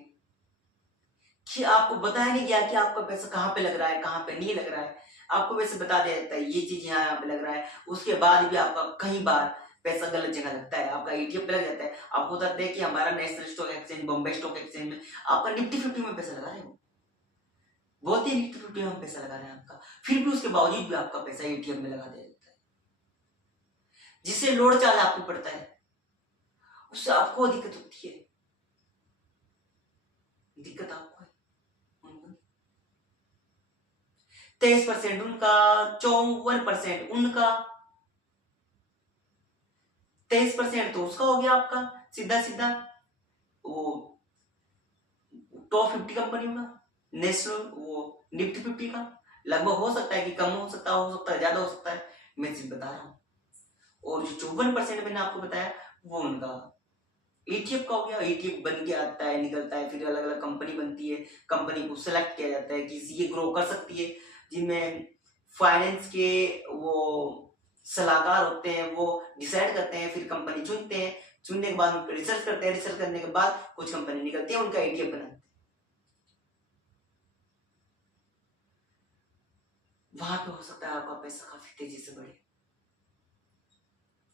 कि आपको बताया नहीं गया कि आपका पैसा कहाँ पे लग रहा है कहाँ पे नहीं लग रहा है। आपको वैसे बता दिया जाता है ये चीज यहाँ पे लग रहा है, उसके बाद भी आपका कई बार पैसा गलत जगह लगता है, आपका एटीएम पे लग जाता है। आपको बताते हैं कि हमारा national stock exchange Bombay stock exchange में आपका निफ्टी फिफ्टी में पैसा लगा रहे हो, बहुत ही निफ्टी फिफ्टी में पैसा लगा रहे हैं आपका, फिर भी उसके बावजूद भी आपका पैसा एटीएम में लगा दिया जाता है, जिससे लोड चार्ज आपको पड़ता है, उससे आपको दिक्कत होती है। दिक्कत आपको है 23% उनका, 54% उनका, 23% तो उसका हो गया आपका सीधा सीधा वो टॉप 50 कंपनियों का, नेशनल वो निफ्टी 50 का। लगभग हो सकता है कि कम हो सकता है ज्यादा हो सकता है, मैं सिर्फ बता रहा हूँ। और जो 54% मैंने आपको बताया वो उनका ईटीएफ का हो गया। ईटीएफ बन के आता है निकलता है, फिर अलग अलग कंपनी बनती है, कंपनी को सेलेक्ट किया जाता है किसी ये ग्रो कर सकती है, जिनमें फाइनेंस के वो सलाहकार होते हैं, वो डिसाइड करते हैं, फिर कंपनी चुनते हैं, चुनने के बाद रिसर्च करते हैं, रिसर्च करने के बाद कुछ कंपनी निकलती है, उनका ईटीएफ बनाते हैं। वहां पे हो सकता है आपका पैसा काफी तेजी से बढ़े,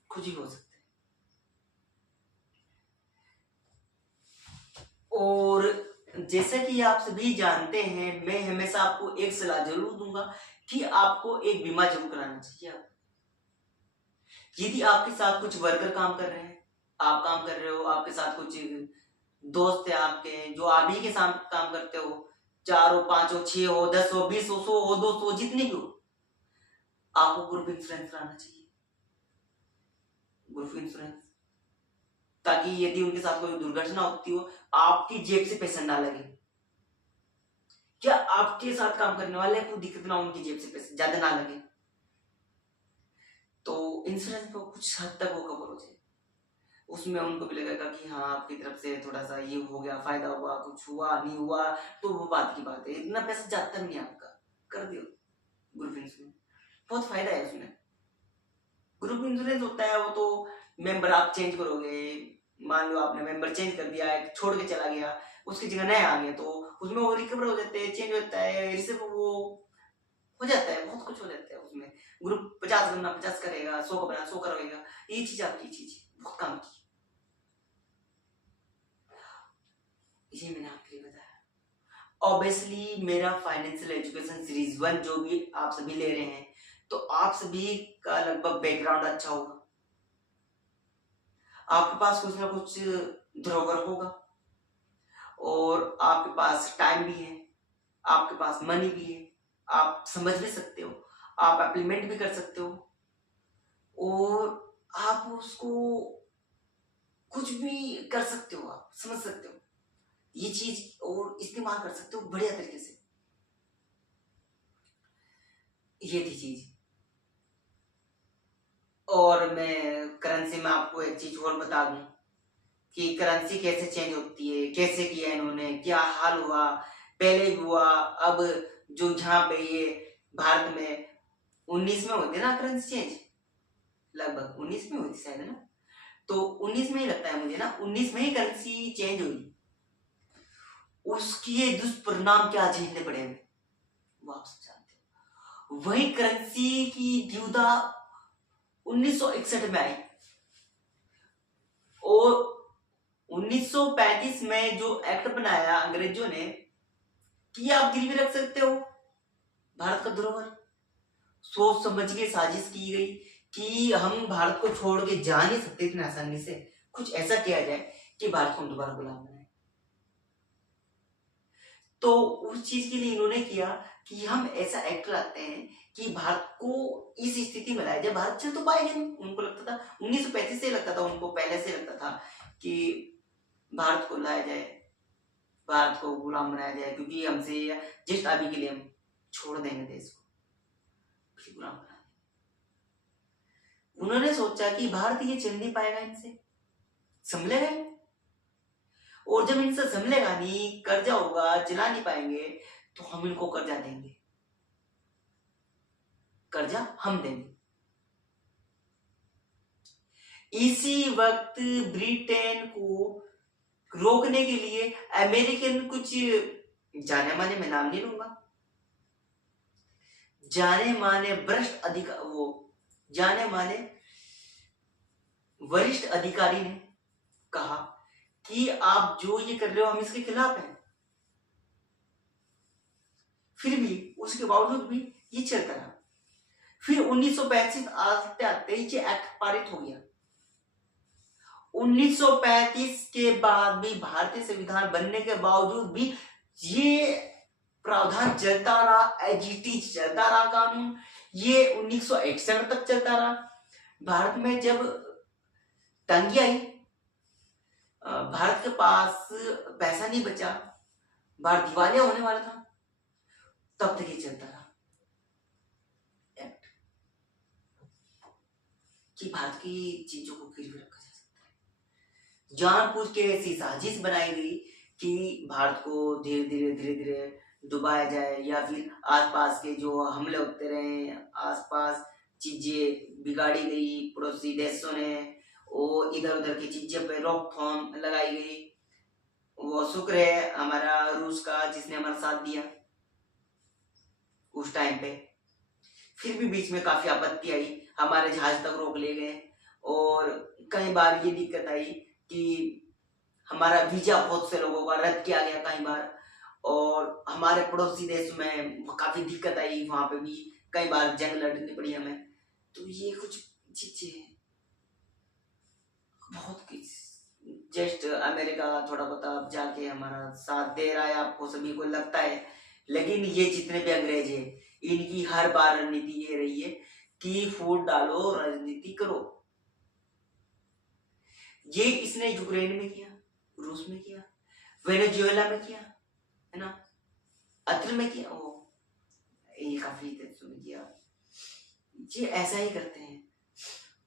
कुछ ही हो सकता है। और जैसा कि आप सभी जानते हैं, मैं हमेशा आपको एक सलाह जरूर दूंगा कि आपको एक बीमा जरूर कराना चाहिए। आप यदि आपके साथ कुछ वर्कर काम कर रहे हैं, आप काम कर रहे हो, आपके साथ कुछ दोस्त है आपके जो आप ही के साथ काम करते हो, 4 हो 5 हो 6 हो 10 हो 20 हो 100 हो 200 हो जितने भी हो, आपको ग्रुप इंश्योरेंस कराना चाहिए। ग्रुप इंश्योरेंस, ताकि यदि उनके साथ कोई दुर्घटना होती हो, आपकी जेब से पैसा ना लगे, क्या आपके साथ काम करने वाले को दिक्कत ना, उनकी जेब से पैसे ज्यादा ना लगे, तो इंश्योरेंस पे कुछ हद तक वो कवर हो जाए। उसमें उनको भी लगेगा कि हाँ आपकी तरफ से थोड़ा सा ये हो गया, फायदा हुआ, कुछ हुआ नहीं हुआ तो वो बात की बात है, इतना पैसा जाता नहीं आपका, कर दियो ग्रुप इंश्योरेंस, बहुत फायदा है उसमें। ग्रुप इंश्योरेंस होता है वो तो मेंबर आप चेंज करोगे, मान लो आपने मेंबर चेंज कर दिया है, छोड़ के चला गया, उसकी जगह नया आ गया, तो उसमें वो रिकवर हो जाते हैं, चेंज होता है, रिसिव वो हो जाता है, बहुत कुछ हो जाता है उसमें। ग्रुप 50 करना 50 करेगा, 100 का बना 100 करेगा, ये चीज आपकी चीज बहुत काम की, ये मैंने आपके लिए बताया। ऑब्वियसली मेरा फाइनेंशियल एजुकेशन सीरीज 1 जो भी आप सभी ले रहे हैं, तो आप सभी का लगभग बैकग्राउंड अच्छा होगा, आपके पास कुछ ना कुछ धरोहर होगा, और आपके पास टाइम भी है, आपके पास मनी भी है, आप समझ भी सकते हो, आप इम्प्लीमेंट भी कर सकते हो, और आप उसको कुछ भी कर सकते हो, आप समझ सकते हो ये चीज और इस्तेमाल कर सकते हो बढ़िया तरीके से। ये थी चीज। और मैं करेंसी में आपको एक चीज और बता दूं कि करेंसी कैसे चेंज होती है, कैसे किया इन्होंने, क्या हाल हुआ, पहले भी हुआ, अब जो यहाँ पे ये भारत में 19 में होते ना करेंसी चेंज, लगभग 19 में होती शायद ना, तो 19 में ही लगता है मुझे ना, 19 में ही करेंसी चेंज हुई, उसके दुष्परिणाम क्या झेलने पड़े हमें वो आप सब जानते हो। वही करेंसी की द्विधा 1961 में आई, और 1935 में जो एक्ट बनाया अंग्रेजों ने कि आप गिरवी रख सकते हो भारत का धरोहर, सोच समझ के साजिश की गई कि हम भारत को छोड़ के जा नहीं सकते इतनी आसानी से, कुछ ऐसा किया जाए कि भारत को हम दोबारा गुलाम बनाए। तो उस चीज के लिए इन्होंने किया कि हम ऐसा एक्ट लाते हैं कि भारत को इस स्थिति में लाया जाए। भारत चल तो पाएगा नहीं, उनको लगता था 1935 से लगता था, उनको पहले से लगता था कि भारत को लाया जाए, भारत को गुलाम बनाया जाए, क्योंकि हमसे जस्ट अभी के लिए हम छोड़ देंगे देश को, फिर गुलाम बना देंगे। उन्होंने सोचा कि भारत ये चल नहीं पाएगा, इनसे संभलेगा नहीं, और जब इनसे संभलेगा नहीं, कर्जा होगा, चला नहीं पाएंगे, तो हम इनको कर्जा देंगे, कर्जा हम देंगे। इसी वक्त ब्रिटेन को रोकने के लिए अमेरिकन कुछ जाने माने, मैं नाम नहीं लूंगा, जाने माने भ्रष्ट अधिकार, वो जाने माने वरिष्ठ अधिकारी ने कहा कि आप जो ये कर रहे हो हम इसके खिलाफ हैं। फिर भी उसके बावजूद भी ये चलता रहा। फिर 1935 आते आते ये एक्ट पारित हो गया। 1935 के बाद भी भारतीय संविधान बनने के बावजूद भी ये प्रावधान चलता रहा, एजीटी चलता रहा कानून, ये 1961 तक चलता रहा। भारत में जब तंगी आई, भारत के पास पैसा नहीं बचा, भारत दिवालिया होने वाला था, तब तक ये चलता रहा एक्ट कि भारत की चीजों को गिरवी रखा जा सकता है। जानबूझ के ऐसी साजिश बनाई गई कि भारत को धीरे धीरे डुबाया जाए, या फिर आसपास के जो हमले होते रहे, आसपास चीजें बिगाड़ी गई, पड़ोसी देशों ने वो इधर उधर की चीजें पे रोकथाम लगाई गई। वो शुक्र है हमारा रूस का, जिसने हमारा साथ दिया उस टाइम पे। फिर भी बीच में काफी आपत्ति आई, हमारे जहाज तक रोक ले गए, और कई बार ये दिक्कत आई कि हमारा वीजा बहुत से लोगों का रद्द किया गया कई बार, और हमारे पड़ोसी देश में काफी दिक्कत आई, वहां पे भी कई बार जंग लड़नी पड़ी हमें। तो ये कुछ चीजें बहुत कुछ, जस्ट अमेरिका थोड़ा बहुत जाके हमारा साथ दे रहा है, आपको सभी को लगता है, लेकिन ये जितने भी अंग्रेज हैं, इनकी हर बार रणनीति ये रही है कि फूट डालो, राजनीति करो। ये इसने यूक्रेन में किया, रूस में किया, वेनेजुएला में किया, है ना, अत्र में किया, वो ये काफी देशों में किया। ये ऐसा ही करते हैं।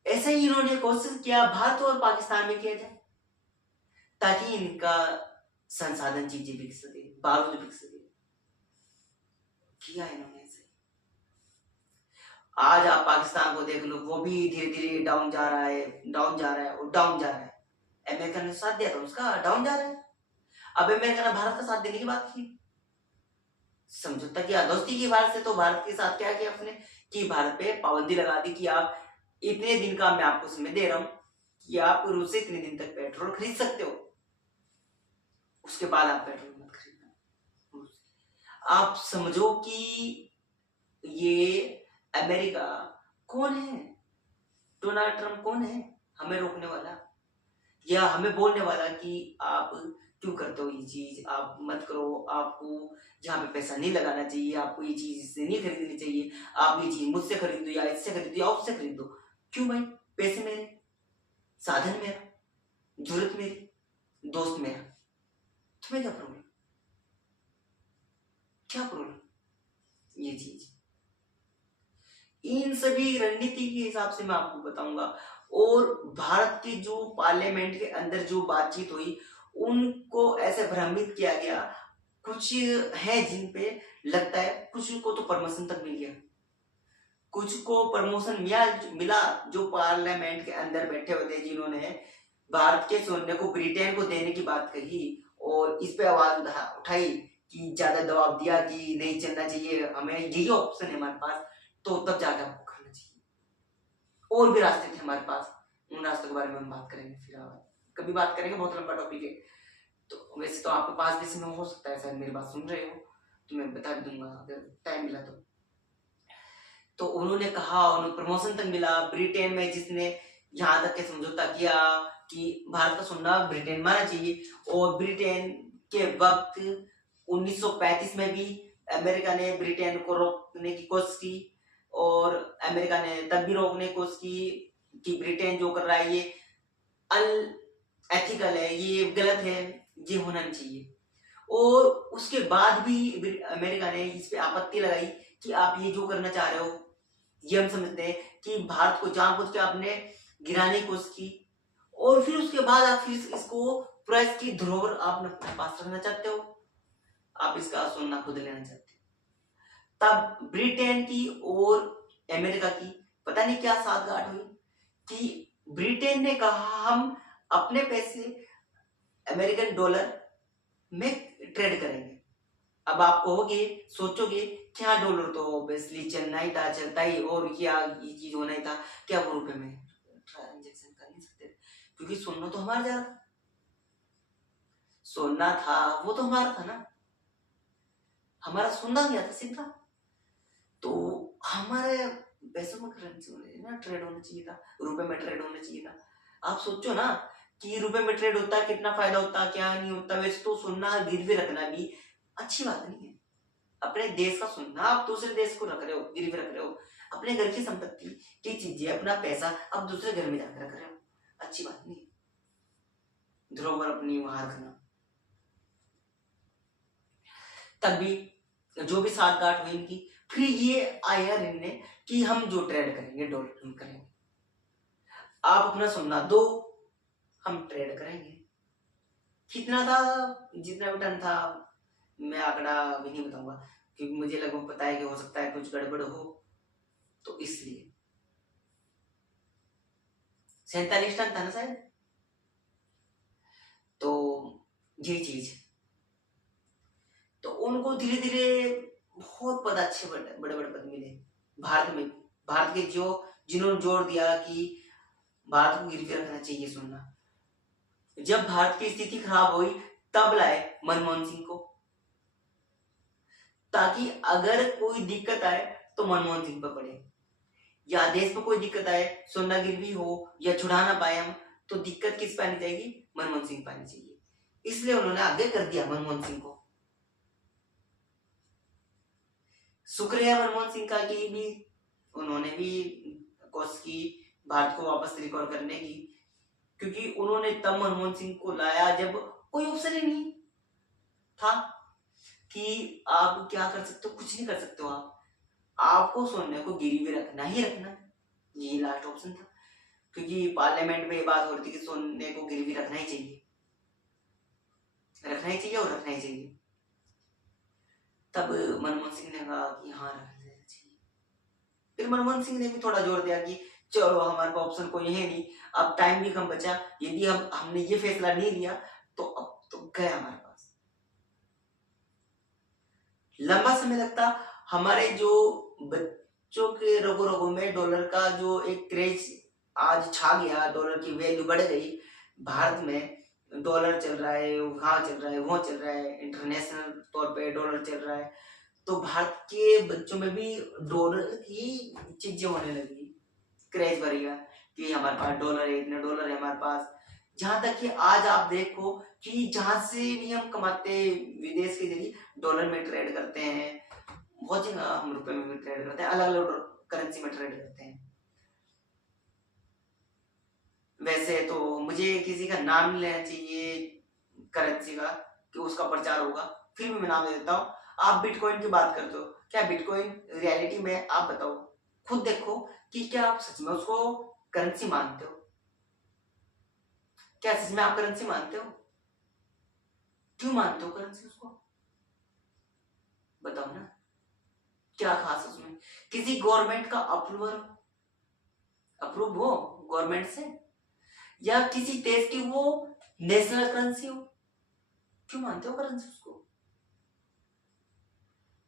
ऐसा ही इन्होंने कोशिश किया भारत और पाकिस्तान में किया जाए, ताकि इनका संसाधन चीजें बिक सके, बारूद बिक सके। किया इन्होंने ऐसे। आज आप पाकिस्तान को देख लो, वो भी धीरे धीरे डाउन जा रहा है, डाउन जा रहा है और डाउन जा रहा है। अमेरिका ने साथ दिया था उसका, डाउन जा रहा है। अब अमेरिका ने भारत का साथ देने की बात की, समझौता किया, दोस्ती की भारत से, तो भारत के साथ क्या किया उसने कि भारत पे पाबंदी लगा दी कि आप इतने दिन का मैं आपको समय दे रहा हूं कि आप रूस से इतने दिन तक पेट्रोल खरीद सकते हो, उसके बाद आप पेट्रोल मत खरीदना। आप समझो कि ये अमेरिका कौन है, डोनाल्ड ट्रंप कौन है हमें रोकने वाला या हमें बोलने वाला कि आप क्यों करते हो ये चीज, आप मत करो, आपको जहाँ पे पैसा नहीं लगाना चाहिए, आपको ये चीज इससे नहीं खरीदनी चाहिए, आप ये चीज मुझसे खरीदो या इससे खरीदो या उससे खरीदो। क्यों भाई, पैसे मेरे, साधन मेरा, जरूरत मेरी, दोस्त मेरा, तुम्हें क्या प्रॉब्लम, क्या प्रॉब्लम। ये चीज इन सभी रणनीति के हिसाब से मैं आपको बताऊंगा। और भारत के जो पार्लियामेंट के अंदर जो बातचीत हुई, उनको ऐसे भ्रमित किया गया, कुछ है जिन पे लगता है, कुछ को तो प्रमोशन तक मिल गया, कुछ को प्रमोशन मिला जो पार्लियामेंट के अंदर बैठे हुए थे, जिन्होंने भारत के सोने को ब्रिटेन को देने की बात कही और इस पे आवाज उठाई कि ज्यादा दबाव दिया कि नहीं चलना चाहिए, हमें यही ऑप्शन है हमारे पास, तो तब जाकर आपको करना चाहिए। और भी रास्ते थे हमारे पास, उन रास्तों के बारे में हम बात करेंगे, फिर कभी बात करेंगे, बहुत लंबा टॉपिक है। तो वैसे तो आपके पास भी समय हो सकता है, शायद मेरी बात सुन रहे हो तो मैं बता भी दूंगा अगर टाइम मिला तो। उन्होंने कहा, उन्हें प्रमोशन तक मिला ब्रिटेन में, जिसने यहाँ तक के समझौता किया कि भारत का सोना ब्रिटेन माना चाहिए, और ब्रिटेन के वक्त 1935 में भी अमेरिका ने ब्रिटेन को रोकने की कोशिश की, और अमेरिका ने तब भी रोकने की कोशिश की कि ब्रिटेन जो कर रहा है ये अनएथिकल है, ये गलत है, ये होना नहीं चाहिए। और उसके बाद भी अमेरिका ने इस पे आपत्ति लगाई कि आप ये जो करना चाह रहे हो, ये हम समझते हैं कि भारत को जानबूझ के आपने गिराने की कोशिश की, और फिर उसके बाद आप फिर इसको पूरा इसकी धरोहर आप अपने पास रखना चाहते हो, आप इसका सोना खुद लेना चाहते हो। तब ब्रिटेन की और अमेरिका की पता नहीं क्या साठगांठ हुई कि ब्रिटेन ने कहा हम अपने पैसे अमेरिकन डॉलर में ट्रेड करेंगे। अब आप कहोगे, सोचोगे क्या डॉलर तो ऑब्वियसली चलना ही था, चलता ही, और क्या ये चीज होना ही था, क्या वो रुपए में ट्रांजेक्शन कर नहीं सकते, क्योंकि सोना तो हमारा जा रहा था, सोना था वो तो हमारा था ना, हमारा सोना गया था सीधा, तो हमारे पैसों में करेंसी होने ना ट्रेड होना चाहिए था, रुपए में ट्रेड होना चाहिए था। आप सोचो ना कि रुपए में ट्रेड होता, कितना फायदा होता, क्या नहीं होता। वैसे तो सोना गिरवी रखना भी अच्छी बात नहीं है, अपने देश का सोना आप दूसरे देश को रख रहे हो, गिरवी रख रहे हो, अपने घर की संपत्ति की चीजें, अपना पैसा आप दूसरे घर में जाकर रख रहे हो, अच्छी बात नहीं है, धरोहर अपनी वहां रखना। तब भी जो भी साठगांठ हुई इनकी, फिर ये आया निर्णय कि हम जो ट्रेड करेंगे डॉलर हम करेंगे, आप अपना सोना दो, हम ट्रेड करेंगे। कितना था, जितना भी टन था, मैं आंकड़ा भी नहीं बताऊंगा क्योंकि मुझे लगभग पता है कि हो सकता है कुछ गड़बड़ हो, तो इसलिए 47 टन था ना शायद, तो ये चीज, तो उनको धीरे धीरे बहुत पद, अच्छे बड़े बड़े पद मिले भारत में। भारत के जो जिन्होंने जोर दिया कि भारत को गिरवी रखना चाहिए सोना, जब भारत की स्थिति खराब हुई तब लाए मनमोहन सिंह को, ताकि अगर कोई दिक्कत आए तो मनमोहन सिंह पर पड़े, या देश में कोई दिक्कत आए, सोना गिरवी हो या छुड़ा ना पाए हम, तो दिक्कत किस पे आनी चाहिए, मनमोहन सिंह पे आनी चाहिए। इसलिए उन्होंने आगे कर दिया मनमोहन सिंह को। शुक्रिया मनमोहन सिंह का कि भी उन्होंने भी कोशिश की भारत को वापस रिकॉर्ड करने की, क्योंकि उन्होंने तब मनमोहन सिंह को लाया जब कोई ऑप्शन ही नहीं था कि आप क्या कर सकते हो, कुछ नहीं कर सकते हो आप, आपको सोने को गिरवी रखना ही रखना, यही लास्ट ऑप्शन था, क्योंकि पार्लियामेंट में ये बात हो रही थी कि सोने को गिरवी रखना ही चाहिए, रखना ही चाहिए और रखना ही चाहिए। तब मनमोहन सिंह ने कहा कि हाँ रखना चाहिए। फिर मनमोहन सिंह ने भी थोड़ा जोर दिया कि चलो हमारे पास ऑप्शन कोई है नहीं, अब टाइम भी कम बचा, यदि हमने ये फैसला नहीं लिया तो अब तो गया हमारे पास, लंबा समय लगता। हमारे जो बच्चों के रगों रगों में डॉलर का जो एक क्रेज आज छा गया, डॉलर की वैल्यू बढ़ गई, भारत में डॉलर चल रहा है, वहां चल रहा है, वो चल रहा है, इंटरनेशनल तौर पे डॉलर चल रहा है, तो भारत के बच्चों में भी डॉलर की चीजें होने लगी, क्रेज बढ़ गया कि हमारे पास डॉलर है, इतने डॉलर है हमारे पास। जहां तक कि आज आप देखो कि जहां से भी हम कमाते, विदेश के जरिए डॉलर में ट्रेड करते हैं, बहुत जगह हम रुपए में भी ट्रेड करते हैं, अलग अलग करेंसी में ट्रेड करते हैं। वैसे तो मुझे किसी का नाम नहीं लेना चाहिए करेंसी का कि उसका प्रचार होगा, फिर भी मैं नाम दे देता हूँ। आप बिटकॉइन की बात करते हो, क्या बिटकॉइन रियलिटी में, आप बताओ, खुद देखो कि क्या आप सच में उसको करेंसी मानते हो, क्या सच में आप करेंसी मानते हो, क्यों मानते हो करेंसी उसको, बताओ ना, क्या खास उसमें, किसी गवर्नमेंट का अप्रूव हो गवर्नमेंट से, या किसी देश की वो नेशनल करेंसी हो, क्यों मानते हो करेंसी उसको।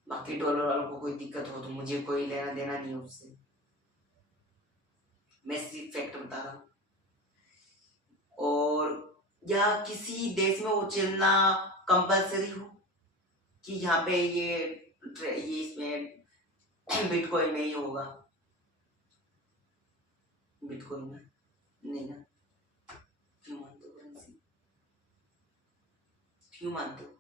बाकी डॉलर वालों को कोई दिक्कत हो तो मुझे कोई लेना देना नहीं है उससे, मैं सिर्फ फैक्ट बता रहा हूँ। और या किसी देश में वो चलना कंपलसरी हो कि यहाँ पे ये इसमें बिटकॉइन में ही होगा, बिटकॉइन में नहीं ना, क्यों मानते हो करेंसी, क्यों मानते हो?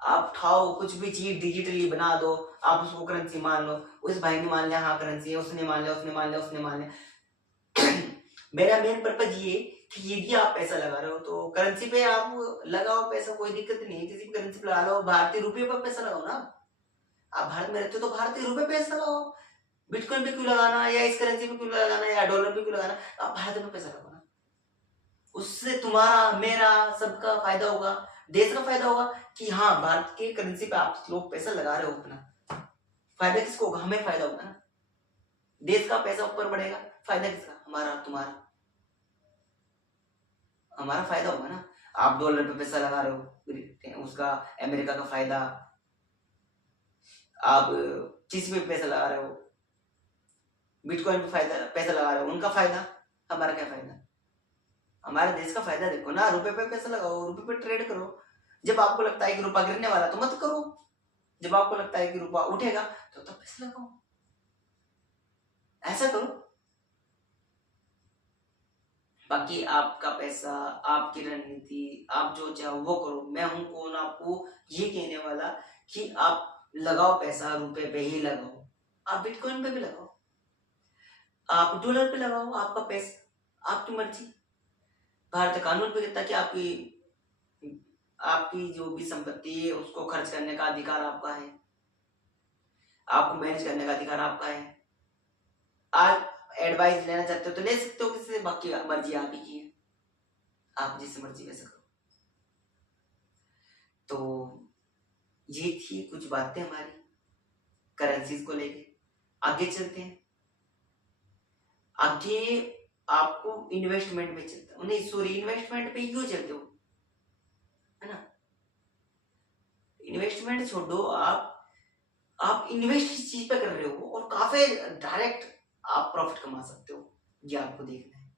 आप उठाओ कुछ भी चीज डिजिटली बना दो, आप उसको करेंसी मान लो। उस भाई ने मान लिया हाँ करेंसी है, उसने मान लिया, उसने मान लिया, उसने मान लिया। मेरा मेन पर्पज ये कि यदि आप पैसा लगा रहे हो तो करेंसी पे आप लगाओ पैसा, कोई दिक्कत नहीं है, किसी भी करेंसी पे लगा लो। भारतीय रुपये पर पैसा लगाओ ना, आप भारत में रहते हो तो भारतीय रुपये पे पैसा लगाओ। बिटकॉइन पे क्यों लगाना, या इस करेंसी पे क्यों लगाना, या डॉलर पे क्यों लगाना, आप भारत में पैसा लगाओ ना। उससे तुम्हारा मेरा सबका फायदा होगा, देश का फायदा होगा कि हाँ भारत के करेंसी पे आप लोग पैसा लगा रहे हो अपना। फायदा किसको होगा? हमें फायदा होगा ना, देश का पैसा ऊपर बढ़ेगा। फायदा किसका? हमारा, तुम्हारा, हमारा फायदा होगा ना। आप डॉलर पे पैसा लगा रहे हो, उसका अमेरिका का फायदा। आप किस पे पैसा लगा रहे हो, बिटकॉइन पे फायदा पैसा लगा रहे हो, उनका फायदा, हमारा क्या फायदा? हमारे देश का फायदा देखो ना। रुपए पे पैसा लगाओ, रुपए पे ट्रेड करो। जब आपको लगता है कि रुपया गिरने वाला तो मत करो, जब आपको लगता है कि रुपया उठेगा तो तब पैसा लगाओ, ऐसा करो। बाकी आपका पैसा, आपकी रणनीति, आप जो चाहो वो करो। मैं हूं कौन आपको ये कहने वाला कि आप लगाओ पैसा, रुपए पे ही लगाओ। आप बिटकॉइन पे भी लगाओ, आप डॉलर पे लगाओ, आपका पैसा, आपकी मर्जी। भारत कानून पे कहता है कि आपकी जो भी संपत्ति है उसको खर्च करने का अधिकार आपका है, आपको मैनेज करने का अधिकार आपका है। आप एडवाइस लेना चाहते हो तो ले सकते हो किसी से, बाकी मर्जी आप ही की है, आप जिससे मर्जी वैसा करो। तो ये थी कुछ बातें हमारी करेंसीज को लेके। आगे चलते हैं। आगे आपको इन्वेस्टमेंट में चलता, नहीं सॉरी, इन्वेस्टमेंट पे क्यों चलते हो, है ना? इन्वेस्टमेंट छोड़ो, आप इन्वेस्ट किस चीज पे कर रहे हो और काफी डायरेक्ट आप प्रॉफिट कमा सकते हो, ये आपको देखना है।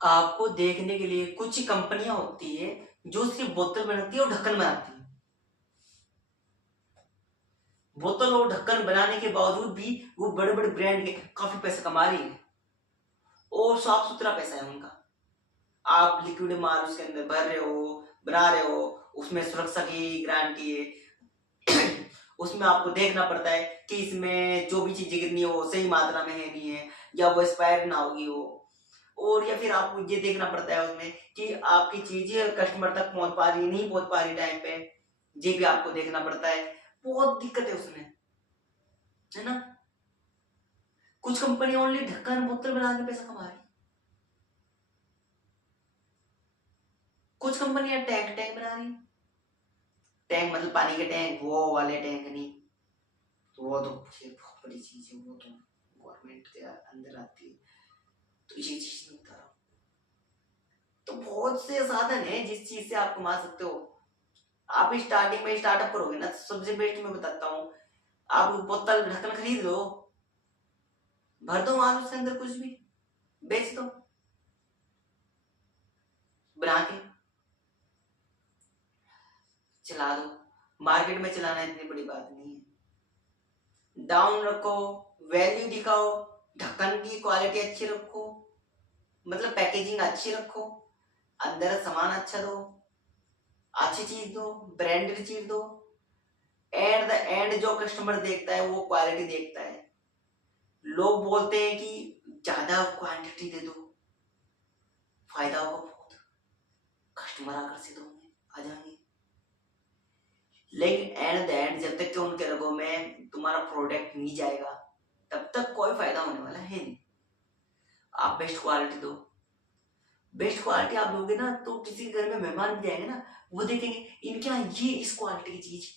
आपको देखने के लिए कुछ कंपनियां होती है जो सिर्फ बोतल बनाती है और ढक्कन बनाती है। बोतल और ढक्कन बनाने के बावजूद भी वो बड़े बड़े ब्रांड के काफी पैसा कमा रही है, और साफ सुथरा पैसा है उनका। आप लिक्विड माल उसके अंदर भर रहे हो, बना रहे हो, उसमें सुरक्षा की गारंटी है। उसमें आपको देखना पड़ता है कि इसमें जो भी चीजें गिरनी हो सही मात्रा में है नहीं है, या वो एक्सपायर ना होगी हो, और या फिर आपको ये देखना पड़ता है उसमें कि आपकी चीजें कस्टमर तक पहुंच पा रही नहीं पहुंच पा रही टाइम पे, ये भी आपको देखना पड़ता है। बहुत दिक्कत है उसमें, है ना? कुछ कंपनी ओनली ढक्कन बोतल बना के पैसा कमा रही, कुछ कंपनियां टैंक टैंक बना रही। टैंक मतलब पानी के टैंक, वो वाले टैंक नहीं, तो वो तो फिर बहुत बड़ी चीज है, वो तो गवर्नमेंट के अंदर आती है, तो ये चीज नहीं बता रहा। तो बहुत से साधन है जिस चीज से आप कमा सकते हो। आप स्टार्टिंग में स्टार्टअप करोगे ना, सबसे बेस्ट मैं बताता हूँ, आप बोतल ढक्कन खरीद लो, भर दो माल उसके अंदर, कुछ भी बेच दो बना के, चला दो। मार्केट में चलाना इतनी बड़ी बात नहीं है। डाउन रखो, वैल्यू दिखाओ, ढक्कन की क्वालिटी अच्छी रखो, मतलब पैकेजिंग अच्छी रखो, अंदर सामान अच्छा दो, अच्छी चीज दो, ब्रांडेड चीज दो। एट द एंड जो कस्टमर देखता है वो क्वालिटी देखता है। लोग बोलते हैं कि ज्यादा क्वांटिटी दे दो, फायदा होगा बहुत, कस्टमर आकर्षित होंगे, आ जाएंगे। लेकिन एट द एंड जब तक कि उनके रगों में तुम्हारा प्रोडक्ट नहीं जाएगा तब तक कोई फायदा होने वाला है नहीं। आप बेस्ट क्वालिटी दो, बेस्ट क्वालिटी आप दोगे ना तो किसी घर में मेहमान भी जाएंगे ना, वो देखेंगे इनके यहाँ ये इस क्वालिटी की चीज,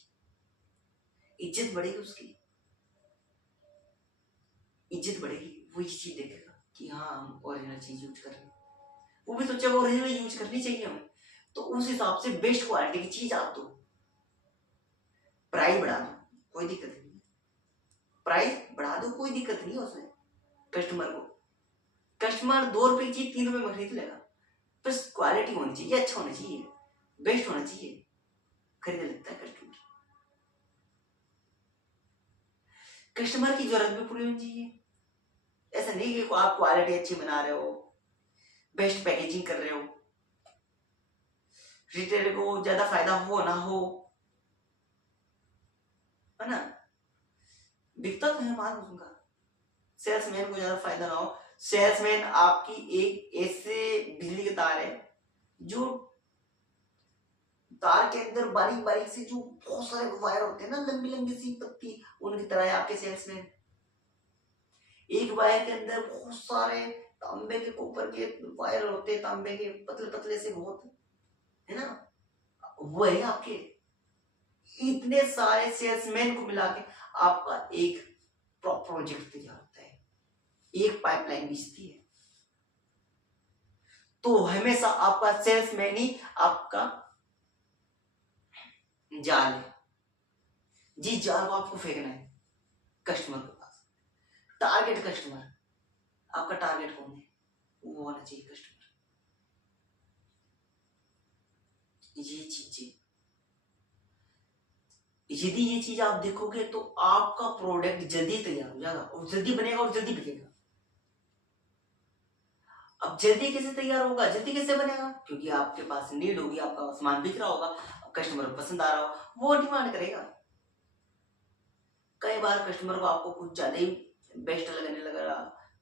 इज्जत बढ़ेगी उसकी, इज्जत बढ़ेगी। वो इस चीज देखेगा कि हाँ हम ओरिजिनल चीज यूज कर रहे हैं, वो भी सोचेगा ओरिजिनल यूज करनी चाहिए हमें, तो उस हिसाब से बेस्ट क्वालिटी की चीज आप दो। प्राइस बढ़ा दो, कोई दिक्कत नहीं है, प्राइस बढ़ा दो, कोई दिक्कत नहीं है उसमें। कस्टमर को, कस्टमर 2 रुपए की चीज 3 रुपए में खरीद लेगा, बस क्वालिटी होनी चाहिए, अच्छा होना चाहिए, बेस्ट होना चाहिए, खरीद लेता है कस्टमर। कस्टमर की जरूरत भी पूरी होनी चाहिए, ऐसा नहीं कि आप क्वालिटी अच्छी बना रहे हो, बेस्ट पैकेजिंग कर रहे हो, रिटेलर को ज्यादा फायदा हो ना हो, है ना, बिकता तो है माल उनका, सेल्समैन को ज्यादा फायदा ना हो। सेल्समैन आपकी एक ऐसे बिजली के तार है जो तार के अंदर बारीक बारीक से जो बहुत सारे वायर होते हैं ना, लंबी लंबी सी पत्ती, उनकी तरह है आपके सेल्समैन। एक वायर के अंदर बहुत सारे तांबे के कॉपर के वायर होते हैं, तांबे के पतले पतले से बहुत, है ना, वो है आपके। इतने सारे सेल्समैन को मिला के आपका एक प्रोजेक्ट तैयार होता है, एक पाइपलाइन बिजती है। तो हमेशा आपका सेल्समैन ही आपका जाल है, जिस जाल को आपको फेंकना है कस्टमर के पास। टारगेट कस्टमर, आपका टारगेट कौन है, वो होना चाहिए कस्टमर। ये चीजें, यदि ये चीज आप देखोगे तो आपका प्रोडक्ट जल्दी तैयार हो जाएगा और जल्दी बनेगा और जल्दी बिकेगा। अब जल्दी कैसे तैयार होगा, जल्दी कैसे बनेगा, क्योंकि आपके पास नीड होगी, आपका सामान बिक रहा होगा, कस्टमर को पसंद आ रहा हो, वो डिमांड करेगा। कई बार कस्टमर को आपको कुछ ज्यादा ही बेस्ट लगने लगा,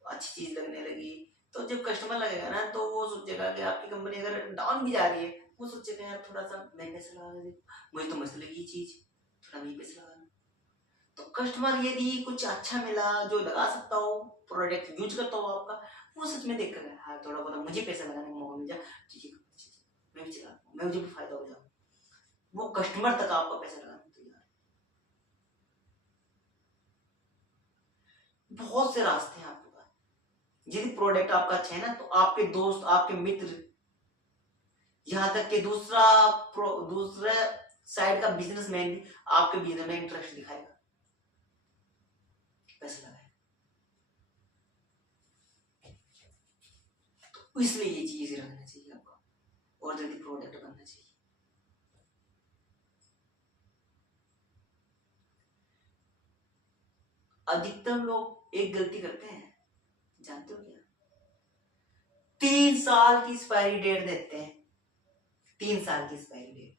अच्छी चीज लगने लगी, तो जब कस्टमर लगेगा ना तो वो सोचेगा कि आपकी कंपनी अगर डाउन भी जा रही है, वो सोचेगा यार थोड़ा सा मैं पैसा लगा दे, मुझे तो मस्त लगी ये चीज, थोड़ा मैं पैसा लगा। तो कस्टमर यदि कुछ अच्छा मिला जो लगा सकता हो, प्रोडक्ट यूज करता हो आपका, वो सच में देख कर हाँ थोड़ा बहुत मुझे पैसा लगाने का मौका मिल जाए, ठीक है मैं भी चला, मैं मुझे भी फायदा हो जाए, वो कस्टमर तक आपका पैसा लगाने तैयार है। बहुत से रास्ते हैं आपके पास, यदि प्रोडक्ट आपका अच्छा है ना तो आपके दोस्त, आपके मित्र, यहाँ तक कि दूसरा साइड का बिजनेसमैन भी आपके बिजनेस में इंटरेस्ट दिखाएगा, पैसा लगाएगा। तो इसलिए ये चीज रखना चाहिए आपका, और जल्दी प्रोडक्ट बनना चाहिए। अधिकतम लोग एक गलती करते हैं, जानते हो क्या, 3 साल की एक्सपायरी डेट देते हैं, 3 साल की एक्सपायरी डेट,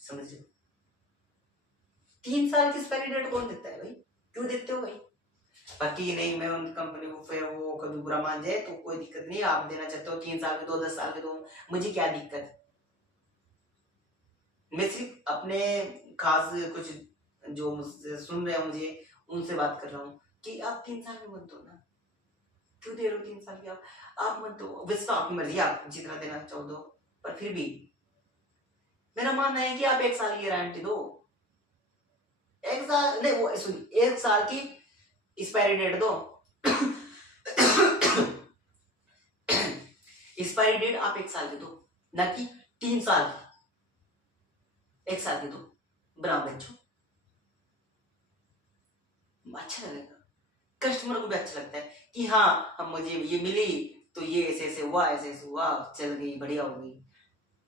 समझ लो। 3 साल की एक्सपायरी डेट कौन देता है भाई, क्यों देते हो भाई, बाकी नहीं मैं उन कंपनी को फिर वो कभी बुरा मान जाए तो कोई दिक्कत नहीं, आप देना चाहते हो 3 साल के दो, 10 साल के दो, मुझे क्या दिक्कत। मैं सिर्फ अपने खास कुछ जो मुझसे सुन रहे हो मुझे, उनसे बात कर रहा हूँ कि आप 3 साल में मत दो ना, क्यों दे रहे हो 3 साल की, आप मत दो, वैसे तो आपकी मर्जी, आप जितना देना चाहो दो, पर फिर भी मेरा मानना है कि आप 1 साल की गारंटी दो, 1 साल नहीं, वो सुनिए, 1 साल की एक्सपायरी डेट दो। एक्सपायरी डेट आप 1 साल की दो, ना कि 3 साल की, 1 साल की दो, बराबर बच्चों, अच्छा लगेगा, कस्टमर को भी अच्छा लगता है कि हाँ हम मुझे ये मिली तो ये ऐसे ऐसे हुआ, ऐसे ऐसे हुआ, चल गई, बढ़िया हो गई,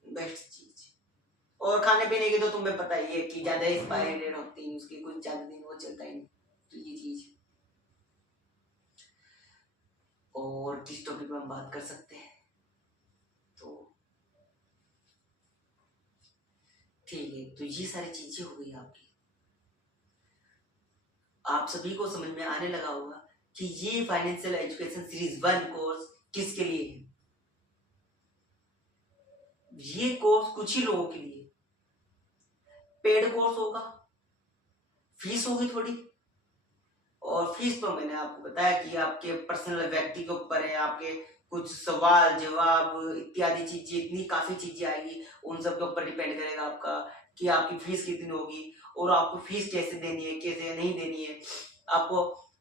बेस्ट चीज। और खाने पीने की तो तुम्हें पता ही है कि ज्यादा एक्सपायरी डेट होती है उसकी, कुछ ज्यादा दिन वो चलता ही नहीं, तो ये चीज। और किस टॉपिक में हम बात कर सकते हैं, तो ठीक है, तो ये सारी चीजें हो गई आपकी, आप सभी को समझ में आने लगा होगा कि ये फाइनेंशियल एजुकेशन सीरीज 1 कोर्स किसके लिए है। ये कोर्स कुछ ही लोगों के लिए, पेड कोर्स होगा, फीस होगी थोड़ी, और फीस तो मैंने आपको बताया कि आपके पर्सनल व्यक्ति के ऊपर है, आपके कुछ सवाल जवाब इत्यादि चीजें, इतनी काफी चीजें आएगी, उन सब के ऊपर डिपेंड करेगा आपका कि आपकी फीस कितनी होगी, और आपको फीस कैसे देनी है, कैसे नहीं देनी है। आपको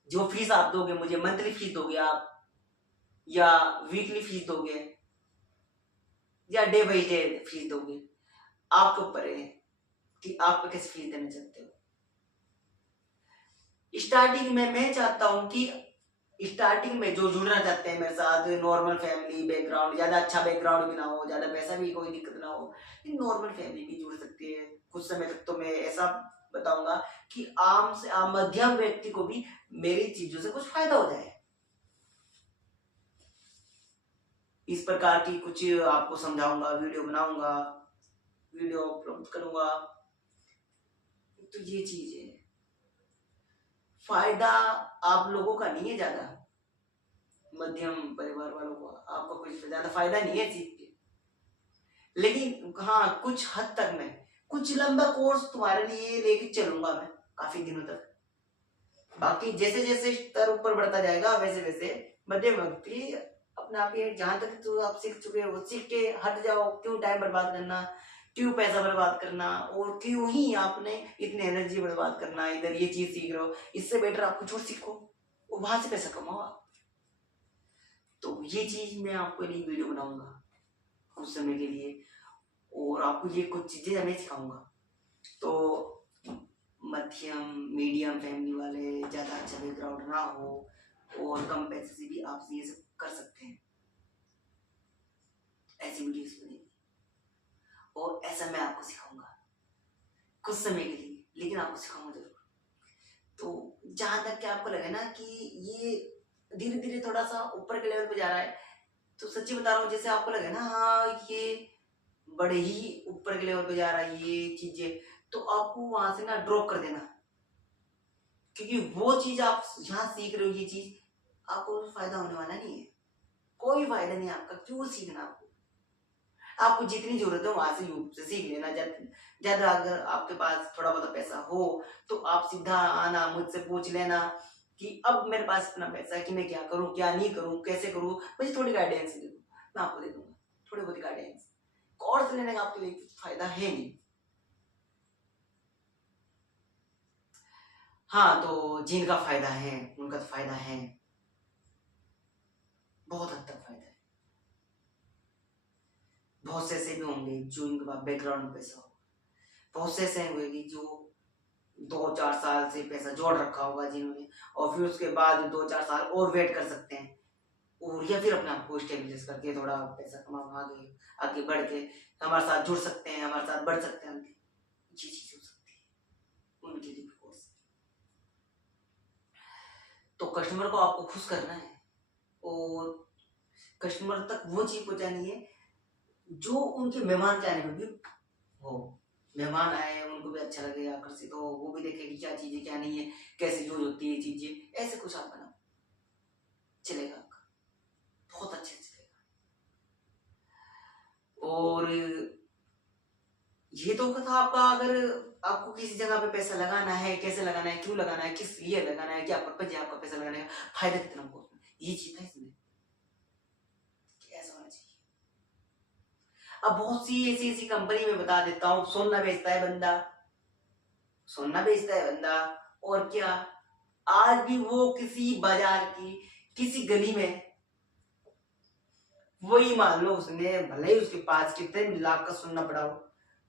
जो फीस आप दोगे, मुझे मंथली फीस दोगे आप, या वीकली फीस दोगे, या डे बाई डे फीस दोगे, आपके ऊपर है कि आप कैसे फीस देना चाहते हो। स्टार्टिंग में मैं चाहता हूं कि स्टार्टिंग में जो जुड़ना चाहते हैं मेरे साथ, नॉर्मल फैमिली बैकग्राउंड, ज्यादा अच्छा बैकग्राउंड भी ना हो, ज्यादा पैसा भी कोई दिक्कत ना हो, नॉर्मल फैमिली भी जुड़ सकती है। कुछ समय तक तो मैं ऐसा बताऊंगा कि आम से आम मध्यम व्यक्ति को भी मेरी चीजों से कुछ फायदा हो जाए। इस प्रकार की कुछ आपको समझाऊंगा, वीडियो बनाऊंगा, वीडियो अपलोड करूंगा। तो ये चीज है, फायदा आप लोगों का नहीं है ज्यादा, मध्यम परिवार वालों को आपका कुछ ज्यादा फायदा नहीं है सीख के, लेकिन हाँ कुछ हद तक मैं कुछ लंबा कोर्स तुम्हारे लिए लेके चलूंगा मैं काफी दिनों तक। बाकी जैसे जैसे स्तर ऊपर बढ़ता जाएगा वैसे वैसे मध्यम व्यक्ति अपने आप ही, जहां तक तो आप सीख चुके हो सीख के हट जाओ। क्यों टाइम बर्बाद करना, क्यों पैसा बर्बाद करना, और क्यों ही आपने इतनी एनर्जी बर्बाद करना, इधर ये चीज सीख रहे हो, इससे बेटर आप कुछ और सीखो, वहां से पैसा कमाओ आप। तो ये चीज मैं आपके लिए वीडियो बनाऊंगा कुछ समय के लिए, और आपको ये कुछ चीजें मैं सिखाऊंगा। तो मध्यम मीडियम फैमिली वाले, ज्यादा अच्छा बैकग्राउंड ना हो और कम पैसे से भी आप ये सब कर सकते हैं, ऐसी वीडियोस बनेगी और ऐसा मैं आपको सिखाऊंगा कुछ समय के लिए, लेकिन आपको सिखाऊंगा जरूर। तो जहां तक कि आपको लगे ना कि ये धीरे धीरे थोड़ा सा ऊपर के लेवल पे जा रहा है, तो सच्ची बता रहा हूँ, जैसे आपको लगे ना हाँ ये बड़े ही ऊपर के लेवल पे जा रहा है ये चीजें, तो आपको वहां से ना ड्रॉप कर देना, क्योंकि वो चीज आप यहाँ सीख रहे हो, ये चीज आपको फायदा होने वाला नहीं है, कोई फायदा नहीं है आपका। क्यों सीखना, आपको जितनी जरूरत है वहां से यूट्यूब से सीख लेना। ज्यादा अगर आपके पास थोड़ा बहुत पैसा हो तो आप सीधा आना मुझसे पूछ लेना कि अब मेरे पास इतना पैसा है कि मैं क्या करूं क्या नहीं करूं कैसे करूं, मुझे थोड़ी गाइडेंस दे दो, मैं आपको दे दूंगा थोड़ी बहुत गाइडेंस। कोर्स लेने का आपके लिए कुछ फायदा है नहीं। हाँ तो जिनका फायदा है उनका तो फायदा है, बहुत हद तक फायदा है। बहुत से ऐसे भी होंगे जो इनके पास बैकग्राउंड में पैसा हो, बहुत से ऐसे होंगे जो 2-4 साल से पैसा जोड़ रखा होगा जिन्होंने, और फिर उसके बाद 2-4 साल और वेट कर सकते हैं, और या फिर अपने आप को स्टेबलाइज करके थोड़ा पैसा कमा आगे आगे बढ़ के हमारे साथ जुड़ सकते हैं, हमारे साथ बढ़ सकते हैं, ये चीज हो सकती है उनके लिए कोर्स। तो कस्टमर को आपको खुश करना है और कस्टमर तक वो चीज पहुंचानी है जो उनके मेहमान के आने में भी हो, मेहमान आए उनको भी अच्छा लगे, आकर्षित हो, वो भी देखे कि क्या चीज है क्या नहीं है, कैसे यूज होती है चीजें, ऐसे कुछ आप बनाओ, चलेगा आपका, बहुत अच्छे से चलेगा। और ये तो था आपका, अगर आपको किसी जगह पे पैसा लगाना है, कैसे लगाना है, क्यों लगाना है, किस लिए लगाना है, क्या पर्पज है आपका पैसा लगाने का, फायदा कितना होगा उसमें, ये चीज था इसमें कि ऐसा होना चाहिए। अब बहुत सी ऐसी ऐसी कंपनी में बता देता हूँ, सोना बेचता है बंदा, सोना बेचता है बंदा, और क्या, आज भी वो किसी बाजार की किसी गली में, वही मान लो उसने भले ही उसके पास कितने लाख का सोना पड़ा हो,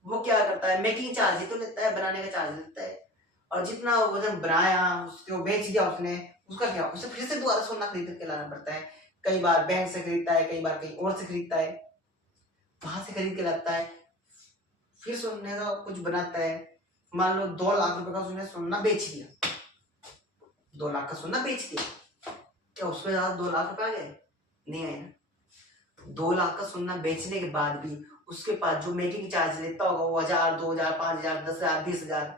वो क्या करता है, मेकिंग चार्ज ही तो लेता है, बनाने का चार्ज लेता है, और जितना वजन बनाया उसको बेच दिया उसने, उसका क्या, उसे फिर से दोबारा सोना खरीद के लाना पड़ता है। कई बार बैंक से खरीदता है, कई बार कहीं और से खरीदता है, वहां से खरीद के लाता है, फिर सोने का कुछ बनाता है। मान लो 2 लाख रुपए का उसने सोना बेच दिया, 2 लाख का सोना बेच दिया, क्या उसमें 2 लाख रुपए आ गए, नहीं आए ना। 2 लाख का सोना बेचने के बाद भी उसके पास जो मेकिंग चार्ज लेता होगा वो 1000, 2000, 5000, 10,000, 20,000,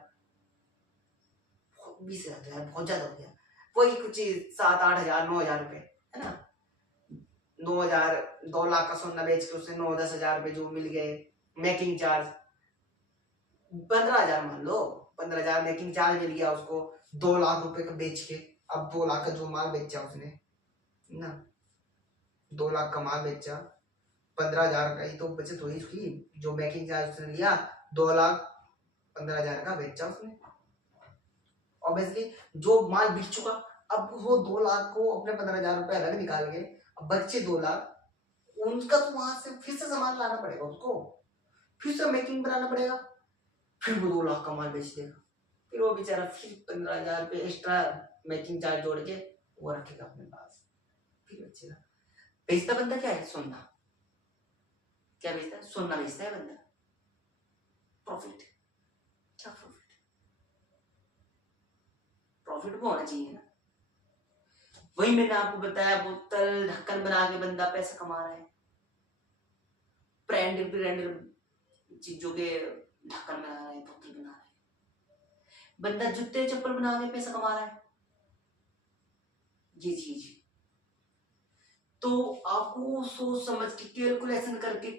20,000 बहुत ज्यादा हो गया, वही कुछ 7-8 हजार, 9,000 रुपए है ना। 9,000, 2 लाख का सोना बेच के उसे 9-10 हजार रुपए जो मिल गए, मेकिंग चार्ज 15,000 मान लो, 15,000 मेकिंग चार्ज मिल गया उसको 2 लाख रुपए का बेच के। अब 2 लाख का जो माल बेचा उसने ना, 2 लाख का माल बेचा, 15,000 का ही तो बचत हुई उसकी, जो मेकिंग चार्ज उसने लिया 2,15,000 का बेचा उसने। ऑब्वियसली जो माल बिक चुका, अब वो 2 लाख को अपने 15,000 रुपए अलग निकाल के, अब बच्चे 2 लाख, उनका तो वहां से फिर से सामान लाना पड़ेगा उसको, फिर से मेकिंग बनाना पड़ेगा, फिर वो 2 लाख का माल बेच देगा, फिर वो बेचारा फिर 15,000 रुपये एक्स्ट्रा मेकिंग चार्ज जोड़ के वो रखेगा अपने पास, फिर बचेगा। बेचता बंदा क्या है, सोना, क्या बेचता है, सोना बेचता है बंदा, प्रॉफिट, क्या प्रॉफिट, प्रॉफिट भी होना चाहिए ना। वही मैंने आपको बताया, बोतल ढक्कन बना के बंदा पैसा कमा रहा है, ब्रांडेड ब्रांडेड चीजों के ढक्कन बना रहा है, बोतल बना रहा है, बंदा जूते चप्पल बना के पैसा कमा रहा है। ये चीज तो आपको सोच समझ के कैलकुलेशन करके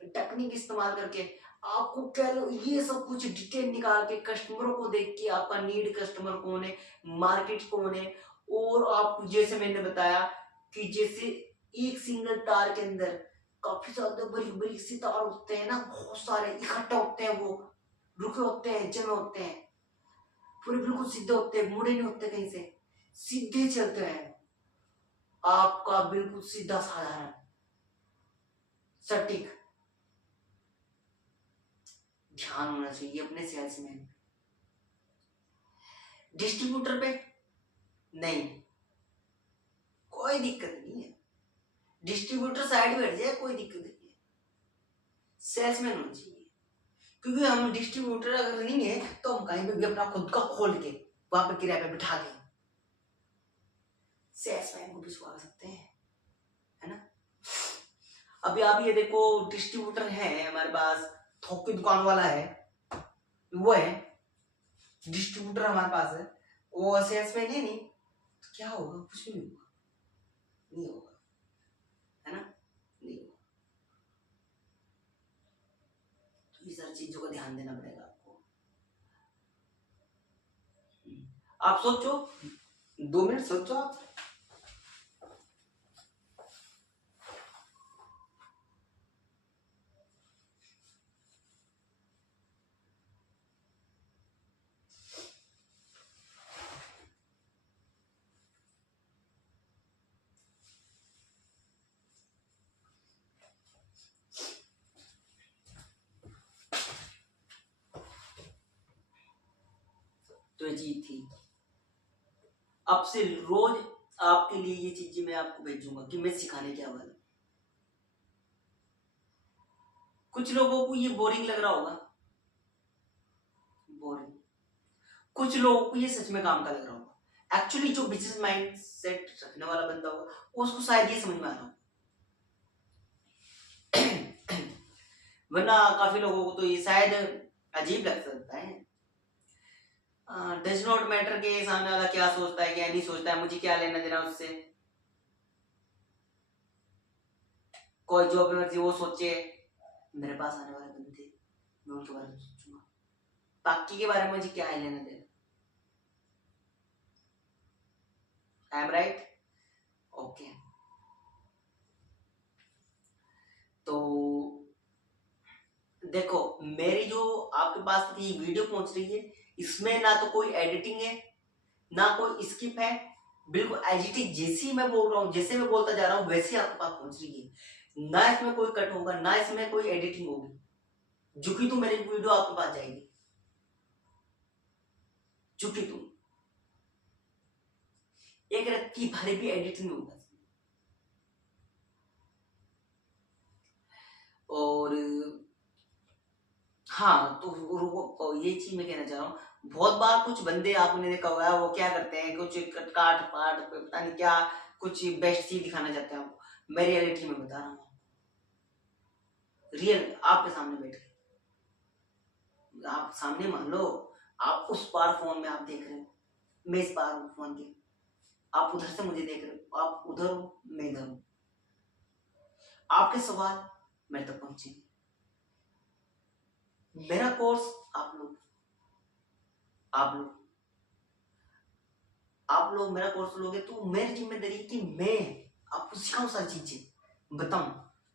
टेक्निक इस्तेमाल करके आपको कैलो ये सब कुछ डिटेल निकाल के कस्टमरों को देख के आपका नीड कस्टमर कौन है, मार्केट कौन है, और आप जैसे मैंने बताया कि जैसे एक सिंगल तार के अंदर काफी ज्यादा बड़ी बड़ी सी तार होते हैं ना, बहुत सारे इकट्ठे होते हैं, वो रुके होते हैं, जमे होते हैं, पूरे बिल्कुल सीधे होते हैं, मुड़े नहीं होते कहीं से, सीधे चलते हैं, आपका बिल्कुल सीधा साधारण सटीक। ध्यान होना चाहिए अपने सेल्समैन। डिस्ट्रीब्यूटर पे नहीं, कोई दिक्कत नहीं है, डिस्ट्रीब्यूटर साइड बैठ जाए, कोई दिक्कत नहीं है, सेल्समैन होना चाहिए। क्योंकि हम डिस्ट्रीब्यूटर अगर नहीं है तो हम कहीं पे भी अपना खुद का खोल के वहां पे किराए पे बिठा के सेल्समैन को भी सुखा सकते हैं, है ना। अभी आप ये देखो, डिस्ट्रीब्यूटर है हमारे पास, थोक की दुकान वाला है, वो है डिस्ट्रीब्यूटर हमारे पास है, वो सेल्समैन है नहीं, तो क्या होगा, कुछ भी नहीं होगा, नहीं होगा, है ना, नहीं होगा। तो ये सारी चीजों का ध्यान देना पड़ेगा आपको। आप सोचो, 2 मिनट सोचो आप। तो ये चीज थी, अब से रोज आपके लिए ये चीजें मैं आपको भेजूंगा कि मैं सिखाने क्या वाला। कुछ लोगों को ये बोरिंग लग रहा होगा, बोरिंग, कुछ लोगों को ये सच में काम का लग रहा होगा। एक्चुअली जो बिजनेस माइंड सेट रखने वाला बंदा होगा उसको शायद ये समझ में आ रहा होगा, वरना काफी लोगों को तो ये शायद अजीब लग सकता है। डज नॉट मैटर के सामने वाला क्या सोचता है क्या नहीं सोचता है, मुझे क्या लेना देना उससे। कोई जॉब इमरजेंसी वो सोचे मेरे पास आने वाले बंदे, मैं उनके बारे में सोचूंगा, बाकी के बारे में मुझे क्या है लेना देना। I am right, okay. तो देखो, मेरी जो आपके पास तक ये वीडियो पहुंच रही है, इसमें ना तो कोई एडिटिंग है, ना कोई स्किप है, बिल्कुल एडिटिंग जैसी मैं बोल रहा हूँ, जैसे मैं बोलता जा रहा हूँ वैसे आपके पास पहुंच रही है, ना इसमें कोई कट होगा, ना इसमें कोई एडिटिंग होगी, झुकी तो मेरी वीडियो आपके पास जाएगी, झुकी तो एक रत्ती भर भी एडिटिंग होगा। और हाँ, तो ये चीज मैं कहना चाह रहा हूँ, बहुत बार कुछ बंदे आपने देखा होगा, वो क्या करते हैं, कुछ कट काट पाट पता नहीं क्या, कुछ बेस्ट चीज दिखाना चाहते हैं आपको। मैं रियलिटी में बता रहा हूँ, रियल आपके सामने बैठ के, आप सामने मान लो, आप उस पार फोन में आप देख रहे हो, मैं इस पार हूँ फोन के, आप उधर से मुझे देख रहे हो, आप उधर हो मैं इधर हूँ, आपके सवाल मेरे तक पहुंचे, मेरा कोर्स आप लोग आप लोग मेरा कोर्स लोगे तो मेरी जिम्मेदारी है कि मैं आपको सिखाऊं, सारी चीजें बताऊं,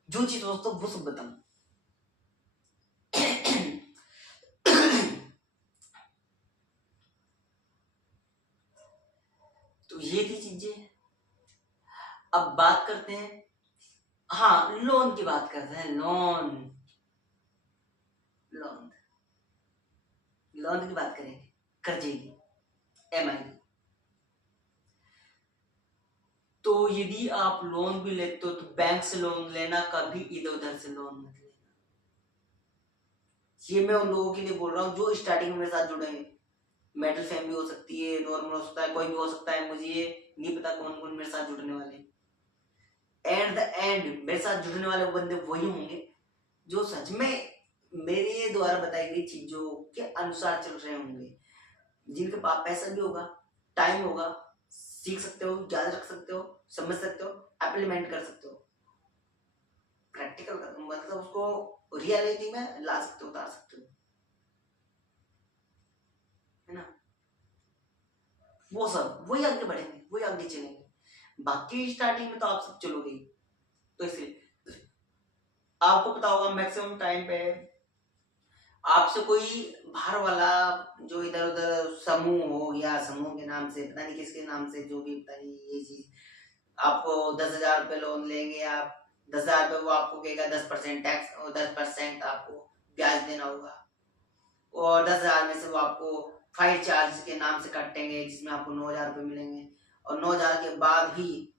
जो चीज दोस्तों वो सब बताऊं। तो ये थी चीजें। अब बात करते हैं, हाँ लोन की बात करते हैं, लोन लोन लोन की बात करेंगे, कर्जे की, EMI की। तो यदि आप लोन भी लेते हो तो बैंक से लोन लेना, कभी इधर उधर से लोन मत लेना। ये मैं उन लोगों के लिए बोल रहा हूँ जो स्टार्टिंग में मेरे साथ जुड़े हैं, मेटल फैम भी हो सकती है, नॉर्मल हो सकता है, कोई भी हो सकता है, मुझे ये नहीं पता कौन कौन मेरे साथ जुड़ने वाले। एट द एंड मेरे साथ जुड़ने वाले वो बंदे वही होंगे जो सच में मेरे द्वारा बताई गई चीजों के अनुसार चल रहे होंगे, जिनके पास पैसा भी होगा, टाइम होगा, सीख सकते हो, याद रख सकते हो, समझ सकते हो, इम्प्लीमेंट कर सकते हो, प्रैक्टिकल कर, मतलब उसको रियलिटी में ला सकते हो, उतार सकते हो, है ना। वो सब वही आगे बढ़ेंगे, वही आगे चलेंगे। बाकी स्टार्टिंग में तो आप सब चलोगे ही। तो इसलिए आपको पता होगा मैक्सिमम टाइम पे आपसे कोई बाहर वाला जो इधर उधर समूह हो गया, समूह के नाम से पता नहीं किसके नाम से, जो भी पता नहीं ये चीज, आपको 10,000 रुपये लोन लेंगे आप, 10,000 रुपये वो आपको कहेगा 10% टैक्स और 10% आपको ब्याज देना होगा, और 10,000 में से वो आपको फाइल चार्ज के नाम से काटेंगे जिसमें आपको 9,000 रुपये मिलेंगे, और 9,000 के बाद भी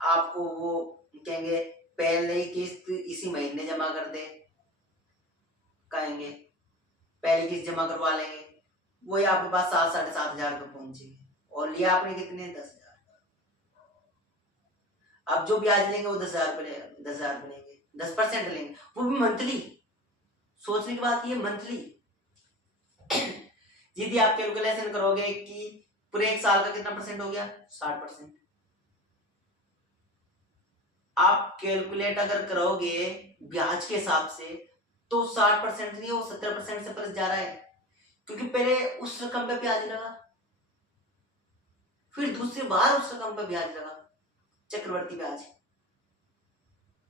आपको वो कहेंगे पहले ही किस्त इसी महीने जमा कर दे, कहेंगे पहले किस्त जमा करवा लेंगे, वही आपके पास 7-7,500 रुपये पहुंचेंगे, और लिया आपने कितने, 10,000। अब जो ब्याज लेंगे वो 10,000 रुपये, 10,000 रुपये लेंगे, 10% लेंगे, वो भी मंथली। सोचने की बात ये मंथली। यदि आप कैलकुलेशन करोगे कि पूरे एक साल का कितना परसेंट हो गया, 60%। आप कैलकुलेट अगर करोगे ब्याज के हिसाब से तो 60% नहीं, वो 70% से प्लस जा रहा है, क्योंकि पहले उस रकम पे ब्याज लगा, फिर दूसरी बार उस रकम पे ब्याज लगा, चक्रवर्ती ब्याज,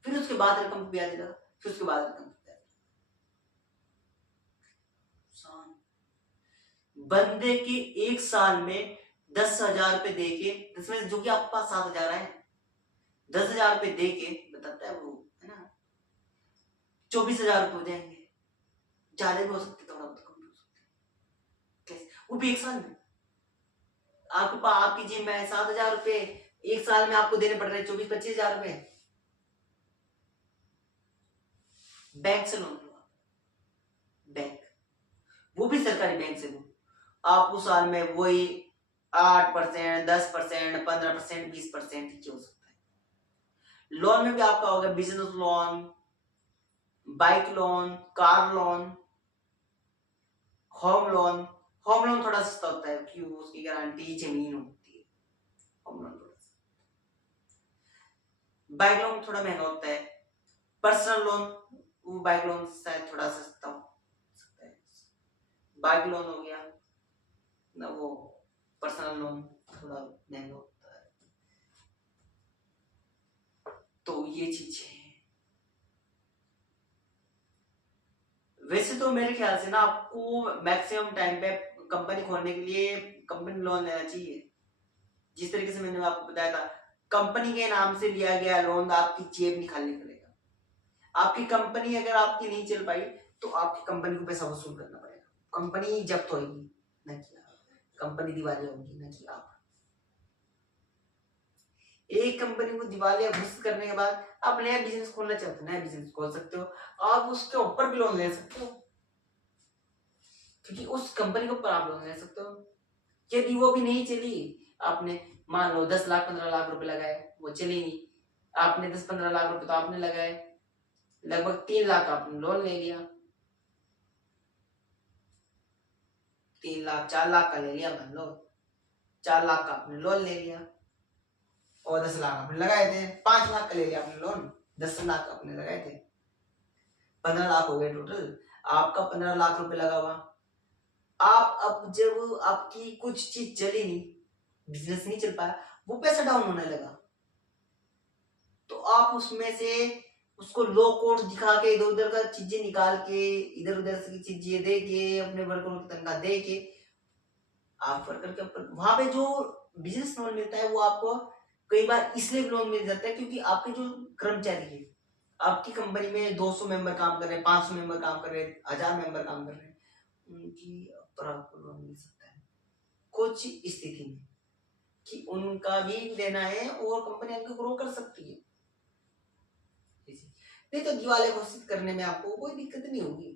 फिर उसके बाद रकम पे ब्याज लगा, फिर उसके बाद रकम पे ब्याज लगा। बंदे के एक साल में 10,000 रुपये दे के, जिसमें जो कि आपके पास 7,000 है, 10,000 रुपये दे के बताता है वो, है ना, 24,000 रुपये हो जाएंगे, ज्यादा भी हो सकते, थोड़ा बहुत कम भी हो सकते, कैसे, वो भी एक साल में। आपके पास आपकी जेब में 7,000 रुपये, एक साल में आपको देने पड़ रहे 24-25,000 रुपये। बैंक से लोन लो, बैंक, वो भी सरकारी बैंक से लो, आपको साल में वही 8%, 10%, 15%, 20% हो सकता है। लोन में भी आपका होगा business loan, bike loan, car loan, home loan. Home loan थोड़ा सस्ता होता है क्योंकि उसकी गारंटी जमीन होती है, होम लोन थोड़ा सा। बाइक लोन थोड़ा महंगा होता है। पर्सनल लोन, वो बाइक लोन शायद थोड़ा सस्ता हो सकता है। बाइक लोन हो गया ना, वो पर्सनल लोन थोड़ा महंगा होता है। तो ये चीज है। वैसे तो मेरे ख्याल से ना आपको मैक्सिमम टाइम पे कंपनी खोलने के लिए कंपनी लोन लेना चाहिए। जिस तरीके से मैंने आपको बताया था, कंपनी के नाम से लिया गया लोन आपकी जेब निकालनी पड़ेगा। आपकी कंपनी अगर आपकी नहीं चल पाई तो आपकी कंपनी को पैसा वसूल करना पड़ेगा, कंपनी जब्त होगी न कि आप, कंपनी दिवालिया होगी न कि आप। एक कंपनी को दिवालिया घोषित करने के बाद आप नया बिजनेस खोलना चाहते हो, नया बिजनेस खोल सकते हो, आप उसके ऊपर भी लोन ले सकते हो, क्योंकि उस कंपनी के ऊपर आप लोन ले सकते हो। यदि वो भी नहीं चली, आपने मान लो 10 लाख 15 लाख रुपए लगाए, वो चली नहीं, आपने 10-15 लाख रुपए तो आपने लगाए, लगभग 3 लाख आपने लोन ले लिया, 3 लाख 4 लाख का ले लिया, मान लो 4 लाख का आपने लोन ले लिया, और 10 लाख आपने लगाए थे, 5 लाख का ले लिया आपने लोन, 10 लाख आपने लगाए थे, 15 लाख हो गए टोटल, आपका 15 लाख रुपए लगा हुआ। आप अब जब आपकी कुछ चीज चली नहीं, बिजनेस नहीं चल पाया, वो पैसा डाउन होने लगा, तो आप उसमें से उसको लो कोर्स दिखा के इधर उधर का चीजें निकाल के, इधर उधर से चीजें दे के, अपने वर्करों की तनख्वाह दे के, आप वर्कर के ऊपर वहां पे जो बिजनेस लोन मिलता है वो आपको कई बार इसलिए लोन मिल जाता है क्योंकि आपके जो कर्मचारी है, आपकी कंपनी में 200 मेंबर काम कर रहे हैं, 500 मेंबर काम कर रहे हैं, 1000 मेंबर काम कर रहे हैं, उनकी ऊपर आपको लोन मिल सकता है कुछ स्थिति में, कि उनका भी लेना है और कंपनी आगे ग्रो कर सकती है। नहीं तो दिवालिया घोषित करने में आपको कोई दिक्कत नहीं होगी।